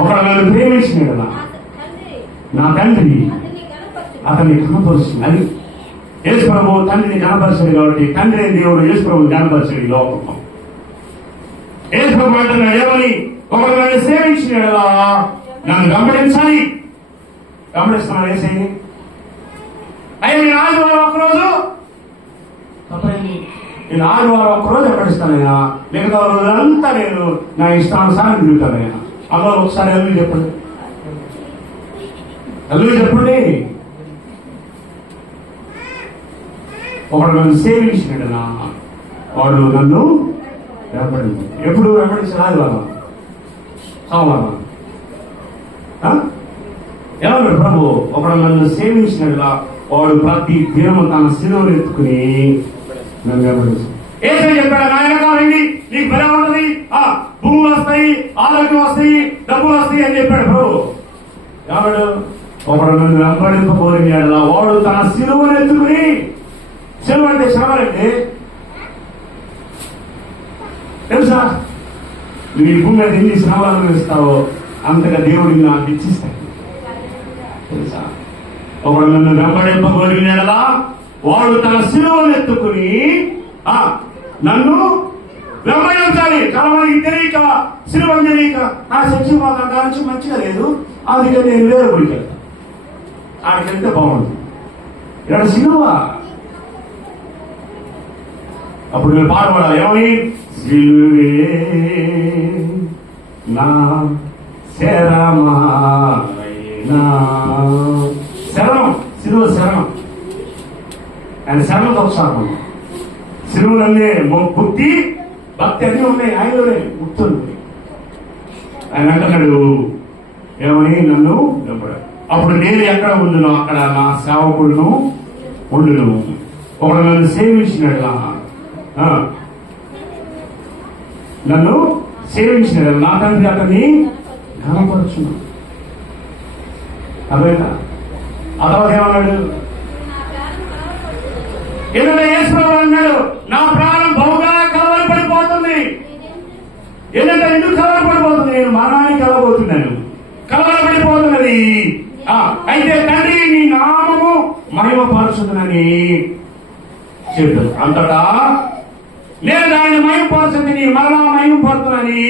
ఒకడు నన్ను ప్రేమించిన కదా నా తండ్రి అతన్ని కనపరుస్తుంది. అది యేసు ప్రభు తండ్రిని కనపరిచాడు కాబట్టి తండ్రి దేవుడు యేసు ప్రభుని కనపరిచాడు ఈ లోకంలో. యేసు ప్రభు అంటున్నాడు ఏమని, ఒకడు నన్ను సేవించిన కదా నన్ను వెంబడించాలి. వెంబడిస్తున్నాను ఏసైని. అయ్యా నేను ఆదివారం ఒక్కరోజు నేను ఆదివారం ఒక్కరోజు వెంబడిస్తానైనా, మిగతా రోజులంతా నేను నా ఇష్టానుసారం తిరుగుతానైనా. అందులో ఒకసారి అల్లు చెప్పండి, అల్లు చెప్పండి. ఒకడు నన్ను సేవించినడనా వాడు నన్ను వెంబడించాడు. ఎప్పుడు వెంబడించాడు? ఆదివారం, సోమవారం. ఏమన్నాడు ప్రభు, ఒకడు నన్ను సేవించినట్లా వాడు ప్రతి దినము తన శిలువను ఎత్తుకుని నన్ను వెంబడిస్తాడు. ఏసై చెప్పాడు, నాయన కాదండి నీకు భయం ఉన్నది, భూములు వస్తాయి, ఆరోగ్యం వస్తాయి, డబ్బులు వస్తాయి అని చెప్పాడు ప్రభు. ఏమన్నాడు, ఒకడు నన్ను వెంబడింపబోయినాడు వాడు తన శిలువను ఎత్తుకుని. శిలువ అంటే శ్రమలండి తెలుసా? నువ్వు ఈ భూమి మీద ఎన్ని శ్రమలు అనుభవిస్తావో అంతగా దేవుడిని నాకు ఇచ్చిస్తాడు తెలుసా? ఒకడు నన్ను వెంబడింపబోయినాడలా వాడు తన శిలువను ఎత్తుకుని నన్ను వెంబడించాలి. చాలా మందికి తెలియక, శిలువని తెలియక, నా చచ్చి మాకు దాని మంచిగా లేదు, అందుకని నేను వేరే గుడికి వెళ్తాను, ఆడికి వెళ్తే బాగుంటుంది. ఇక్కడ శిలువ. అప్పుడు మీరు పాడబడాలి ఏమని, శిలువే నా శరమా శరణం, శిలువ శరణం. ఆయన శరణంతో ఒకసారి శిలువలన్నీ భక్తి భక్తి అన్నీ ఉన్నాయి, ఆయనలోనే గుర్తుంది. ఆయన అంటున్నాడు ఏమని, నన్ను అప్పుడు నేను ఎక్కడ ఉండునో అక్కడ నా సేవకుడును ఉండును. ఒకడు నన్ను సేవించినట్లా నన్ను సేవించినట్లా నా తండ్రి అతన్ని ఘనపరచును. అర్థమైందా? ఆ తర్వాత ఏమన్నాడు? ఎందుకంటే యేసుప్రభువు అన్నాడు, నా ప్రాణం బహుగా కలవరపడిపోతుంది. ఏంటంటే ఎందుకు కలవరపడిపోతుంది? నేను మరణానికి కలవబోతున్నాను, కలవరపడిపోతున్నది. అయితే తండ్రి నీ నామము మహిమపరచుతుందని చెప్పాడు. అంతటా నేను దాన్ని మహిమపరచుంది, నీ మరలా మహిమపడుతుందని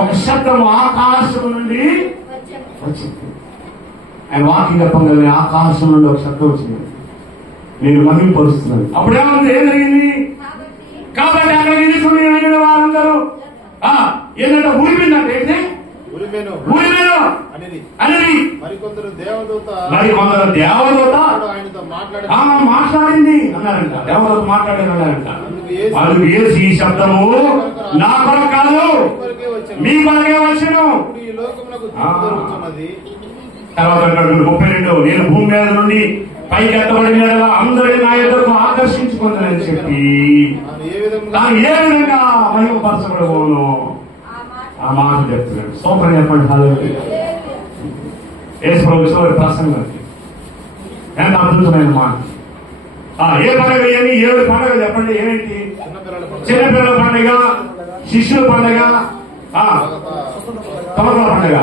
ఒక శబ్దము ఆకాశం నుండి వచ్చింది. ఆయన వాక్యం చెప్పగానే ఆకాశం నుండి ఒక శబ్దం వచ్చింది, నేను మహిమపరుస్తున్నాను. అప్పుడేమంది? ఏం జరిగింది? కాబట్టి అక్కడ నిలుచున్న వారందరూ ఏంటంటే ఊరిపోయిందంటే ఏంటి? అనేది మరికొందరు దేవదూత మాట్లాడింది అన్నారంట. దేవదూత మాట్లాడింది అన్నారంట. వాళ్ళు యేసు ఈ శబ్దము నా కొరకు కాదు, మీ కొరకే వచ్చాను. తర్వాత 32 నేను భూమి మీద నుండి పైకి ఎత్తబడిన అందరినీ నా ఎదురుకు ఆకర్షించుకుందని చెప్పి తాను ఏ విధంగా మహిమపరచబడబోను ఆ మాట చెప్తున్నాడు. సూపర్ చెప్పండి. హల్లెలూయా. యేసు ప్రభువు ప్రసంగం ఎంత అద్భుతమైన మాట. ఏ పండుగ అని 7 పండుగలు చెప్పండి. ఏమిటి? చిన్నపిల్లల పండుగ, శిష్యుల పండుగ, తమల పండుగ.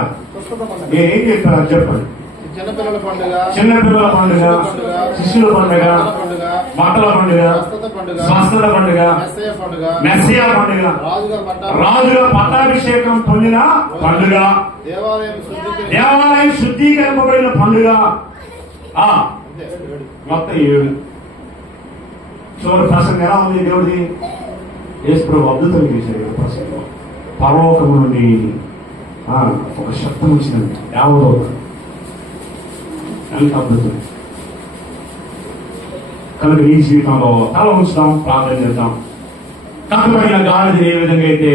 ఏం చెప్పారు చెప్పండి. చిన్నపిల్లల పండుగ, శిష్యుల పండుగ, మాటల పండుగ, స్వస్థత పండుగ, మెస్సియా పండుగ, రాజుగా పట్టాభిషేకం పొందిన పండుగ, దేవాలయం శుద్ధీకరింపబడిన పండుగ. మొత్తం 7. చివరి ప్రసంగం ఎలా ఉంది? దేవుడిది యేసు ప్రభువు అద్భుతం చేశాడు. ప్రసంగం పరలోకము నుండి ఒక శబ్దం వచ్చిందంట. యావదూత ఎంత అద్భుతం. కనుక ఈ జీవితంలో తల ఉంచుతాం, ప్రార్థన చేద్దాం. కట్టబడిన గాడిద ఏ విధంగా అయితే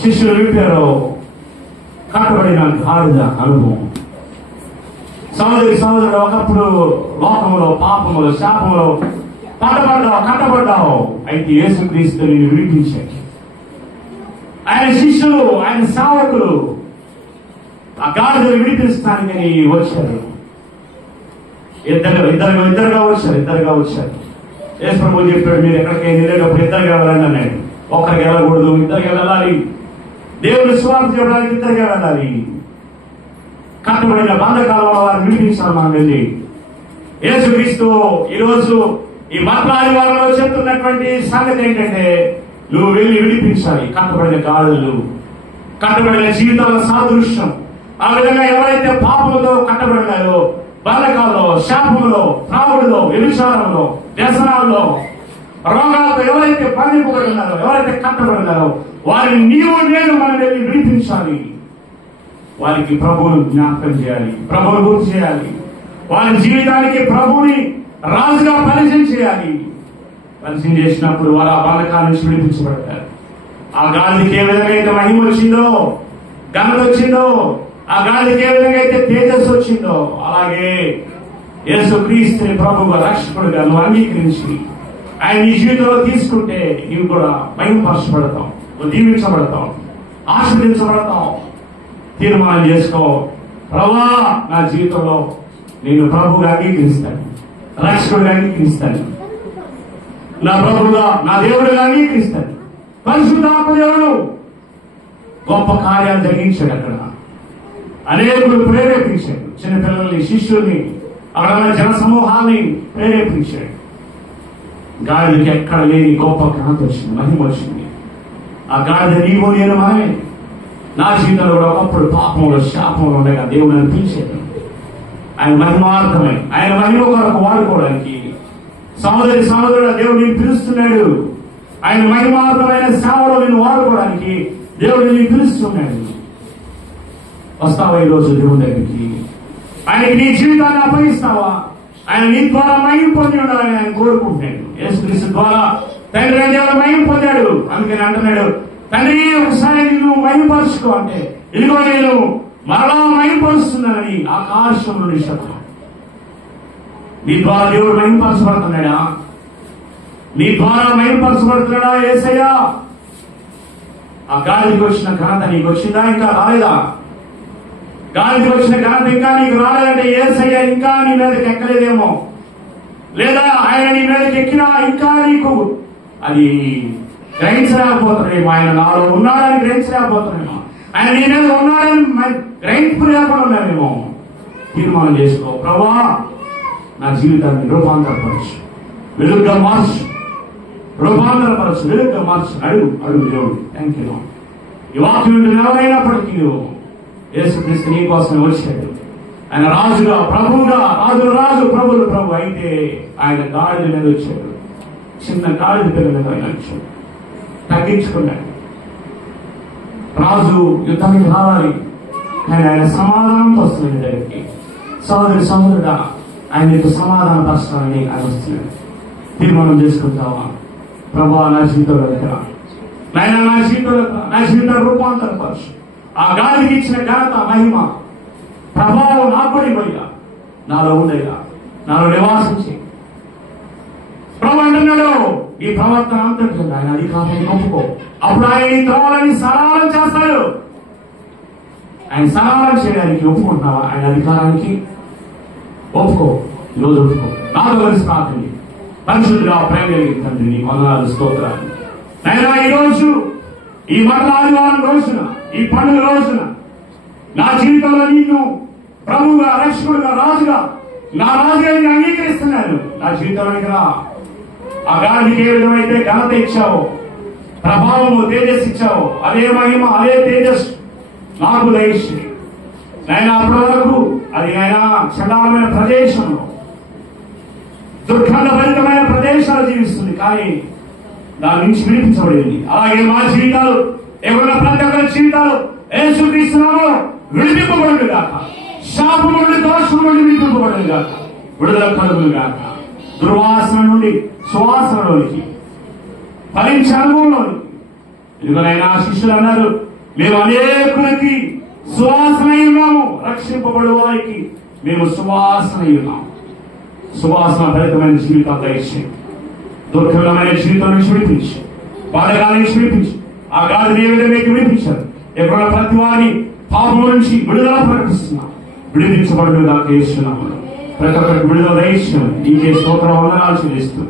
శిష్యులు విప్పారో కట్టబడిన గాడిద అనుభవం. సహోదరుడు ఒకప్పుడు లోకములో, పాపములో, శాపములో కట్టబడ్డావు. అయితే యేసుక్రీస్తు నిన్ను విడిపించాడు. ఆయన శిష్యులు, ఆయన సేవకులు ఆ గాడిదను విడిపిస్తానికి వచ్చారు. ఇద్దరుగా వచ్చారు. యేసు ప్రభువు చెప్పాడు, మీరు ఎక్కడికి వెళ్ళేటప్పుడు ఇద్దరికి వెళ్ళాలని అన్నాడు. ఒక్కరికి వెళ్ళకూడదు, ఇద్దరికి వెళ్ళాలి. దేవుని స్వార్థ చేయడానికి ఇద్దరికి వెళ్ళాలి. కట్టబడిన బంధకాలలో వారిని విడిపించాలి. మనం వెళ్ళి యేసుక్రీస్తు ఈరోజు ఈ మట్లాది వారిలో చెప్తున్నటువంటి సంగతి ఏంటంటే, నువ్వు వెళ్ళి విడిపించాలి కట్టబడిన గాడులు, కట్టబడిన జీవితాల సాదృశ్యం. ఆ విధంగా ఎవరైతే పాపంలో కట్టబడినారో, బంధకాల్లో, శాపంలో, త్రావుడులో, వ్యభిచారంలో, వ్యసనాల్లో, రోగాలతో ఎవరైతే బంధింపబడి ఉన్నారో, ఎవరైతే కట్టబడినారో వారిని నేను మనం వెళ్ళి విడిపించాలి. వారికి ప్రభువును జ్ఞాపకం చేయాలి, ప్రభువును గుర్తు చేయాలి. వారి జీవితానికి ప్రభువుని రాజుగా పరిచయం చేయాలి. పరిచయం చేసినప్పుడు వారు ఆ బంధకాల నుంచి విడిపించబడతారు. ఆ గాలికి ఏ విధంగా అయితే మహిమ వచ్చిందో, ఘనత వచ్చిందో, ఆ గాలికి ఏ విధంగా అయితే తేజస్సు వచ్చిందో, అలాగే యేసుక్రీస్తుని ప్రభువుగా రక్షకుడిగా నువ్వు అంగీకరించి ఆయన నీ జీవితంలో తీసుకుంటే నీవు కూడా మహిమపరచబడతావు, నువ్వు దీవించబడతావు, ఆశీర్వదించబడతావు. తీర్మానం చేసుకో, ప్రభువా నా జీవితంలో నేను ప్రభువుగా అంగీకరిస్తాను, రక్షకుడిగా అంగీకరిస్తాను, నా ప్రభువుగా నా దేవుడిగా అంగీకరిస్తాను. పరిశుద్ధాత్మ దేవుడు గొప్ప కార్యాలు జరిగించాడు. అక్కడ అనేకులు ప్రేరేపించాడు. చిన్నపిల్లల్ని, శిష్యుల్ని, అక్కడ జన సమూహాన్ని ప్రేరేపించాడు. గాడిదకి ఎక్కడ లేని గొప్ప క్రాంతి వచ్చింది, మహిమ వచ్చింది. ఆ గాడిద నీవు నేను మనమే. నా జీవితంలో కూడా ఒకప్పుడు పాపంలో, శాపంలో ఉండగా దేవుడు నన్ను పిలిచాడు. ఆయన మహిమార్థమై, ఆయన మహిమ కొరకు వాడుకోవడానికి సహోదరుడు దేవుడు నేను పిలుస్తున్నాడు. ఆయన మహిమార్థమైన సేవలో నేను వాడుకోవడానికి దేవుడు నేను పిలుస్తున్నాడు. వస్తావా ఈరోజు దేవుని దగ్గరికి? ఆయనకి నీ జీవితాన్ని అప్పగిస్తావా? ఆయన నీ ద్వారా మహిమ పొంది ఉండాలని ఆయన కోరుకుంటున్నాడు. యేసుక్రీస్తు ద్వారా తండ్రి దేవుడు మహిమ పొందాడు. అందుకని అంటున్నాడు, తండ్రి ఒకసారి నువ్వు మహిమపరుచుకో అంటే, ఇదిగో నేను మరలా మహిమపరుస్తున్నానని ఆకాశం నుండి శబ్దం. నీ ద్వారా దేవుడు మహిమపరచబడుతున్నాడా? నీ ద్వారా మహిమపరచబడుతున్నాడా యేసయ్యా? ఆ గాలికి వచ్చిన ఘనత నీకు వచ్చిందా? ఇంకా రాలేదా? గాలికి వచ్చిన ఘనత ఇంకా నీకు రాలేదంటే యేసయ్య ఇంకా నీ మీదకి ఎక్కలేదేమో, లేదా ఆయన నీ మీదకి ఎక్కినా ఇంకా నీకు అది గ్రహించలేకపోతున్నామేమో. ఆయన నాలో ఉన్నాడని గ్రహించలేకపోతున్నామేమో, ఆయన నీ మీద ఉన్నాడని గ్రహింపు లేకుండా ఉన్నామేమో. తీర్మానం చేసుకో, ప్రభా నా జీవితాన్ని రూపాంతరపరచు, వెలుగుగా మార్చు, రూపాంతరపరచు, వెలుగుగా మార్చు. అడుగు దేవుడు. Thank you. ఈ వాక్యం ఎవరైనప్పటికీ యేసుక్రీస్తు నీ కోసం వచ్చాడు. ఆయన రాజుగా, ప్రభువుగా, రాజుల రాజు, ప్రభులు ప్రభు అయితే ఆయన గాడిద మీద వచ్చాడు. చిన్న గాడిద పిల్ల మీద ఆయన వచ్చాడు, తగ్గించుకున్నాడు. రాజు యుద్ధానికి రావాలి, కానీ ఆయన సమాధానంతో వస్తున్నాడు దగ్గరికి. సహోదరుడా, ఆయన యొక్క సమాధాన పరచాలని ఆయన వస్తున్నాడు. తీర్మానం చేసుకుంటావా? ప్రభా నా జీవితంలో నాయన, నా జీవితం రూపాంతరపరచు. ఆ గాలికి ఇచ్చిన ఘనత, మహిమ, ప్రభావం నాకు కూడా ఇవ్వయ్యా, నాలో ఉండయ్యా, నాలో నివాసించి. ప్రభు అంటున్నాడు, ఈ ప్రవర్తన అంతటి ఆయన అధికారాన్ని ఒప్పుకో. అప్పుడు ఆయన ఈ త్రోవలని సరళం చేస్తాడు. ఆయన సరళం చేయడానికి ఒప్పుకుంటున్నావా? ఆయన అధికారానికి ఒప్పుకో. ఈరోజు ఒప్పుకో. నాతో కలిసి ప్రార్థన. పరిశుద్ధుడా, ప్రేమ కలిగిన తండ్రి, నీ వందనాలు, స్తోత్రాలు. అయినా ఈ రోజు, ఈ మండల ఆదివారం రోజున, ఈ పండుగ రోజున నా జీవితంలో నిన్ను ప్రభువుగా, రక్షకుడుగా, రాజుగా, నా రాజుగా నేను అంగీకరిస్తున్నాను. నా జీవితంలోకి రా. ఆ గాలికి ఏ విధమైతే ఘనత ఇచ్చావో, ప్రభావము, తేజస్సు ఇచ్చావో, అదే మహిమ, అదే తేజస్సు నాకు దయచేయి. నేను అప్పటి వరకు అది ఆయన చండాలమైన ప్రదేశంలో, దుర్గంధభరితమైన ప్రదేశాలు జీవిస్తుంది, కానీ దాని నుంచి విడిపించబడింది. అలాగే మా జీవితాలు, ఎవరైనా ప్రతి ఒక్కరి జీవితాలు యేసుక్రీస్తునామములో విడిపింపబడును గాక. శాపం నుండి, దోషం నుండి విడిపింపబడును గాక. విడుదల కలుగును గాక. దుర్వాసన నుండి సువాసనలోనికి, ఫలించే అనుభవంలోనికి. ఇదిగోనైనా శిష్యులు అన్నారు, మేము అనేకులకి సువాసన ఉన్నాము, రక్షింపబడు వారికి మేము సువాసన ఉన్నాము. సువాసన భరితమైన జీవితం దయచేసి, దుర్గమైన జీవితం నుంచి విడిపించి, బాధగాల నుంచి విడిపించి, ఆ గాలిని ఏ విధంగా విడిపించారు. ఎప్పుడైనా ప్రతి వారిని పాపం నుంచి విడుదల ప్రకటిస్తున్నాం. విడిపించబడు దాకా చేస్తున్నాము. ప్రతి ఒక్కరికి విడుదల దయచేయమని నీకే స్తోత్ర వందనాలు చెల్లిస్తూ,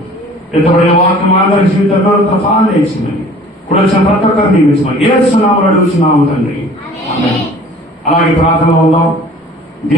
ఎంతబడిన వాక్యం అందరి జీవితంలో ఫలాన్ని ఇచ్చిందని కూడా వచ్చిన ప్రతి ఒక్కరిని నియమించమని యేసు నామములో అడుగుచున్నాము తండ్రి. ఆమేన్. అలాగే ప్రార్థనలో ఉందాం.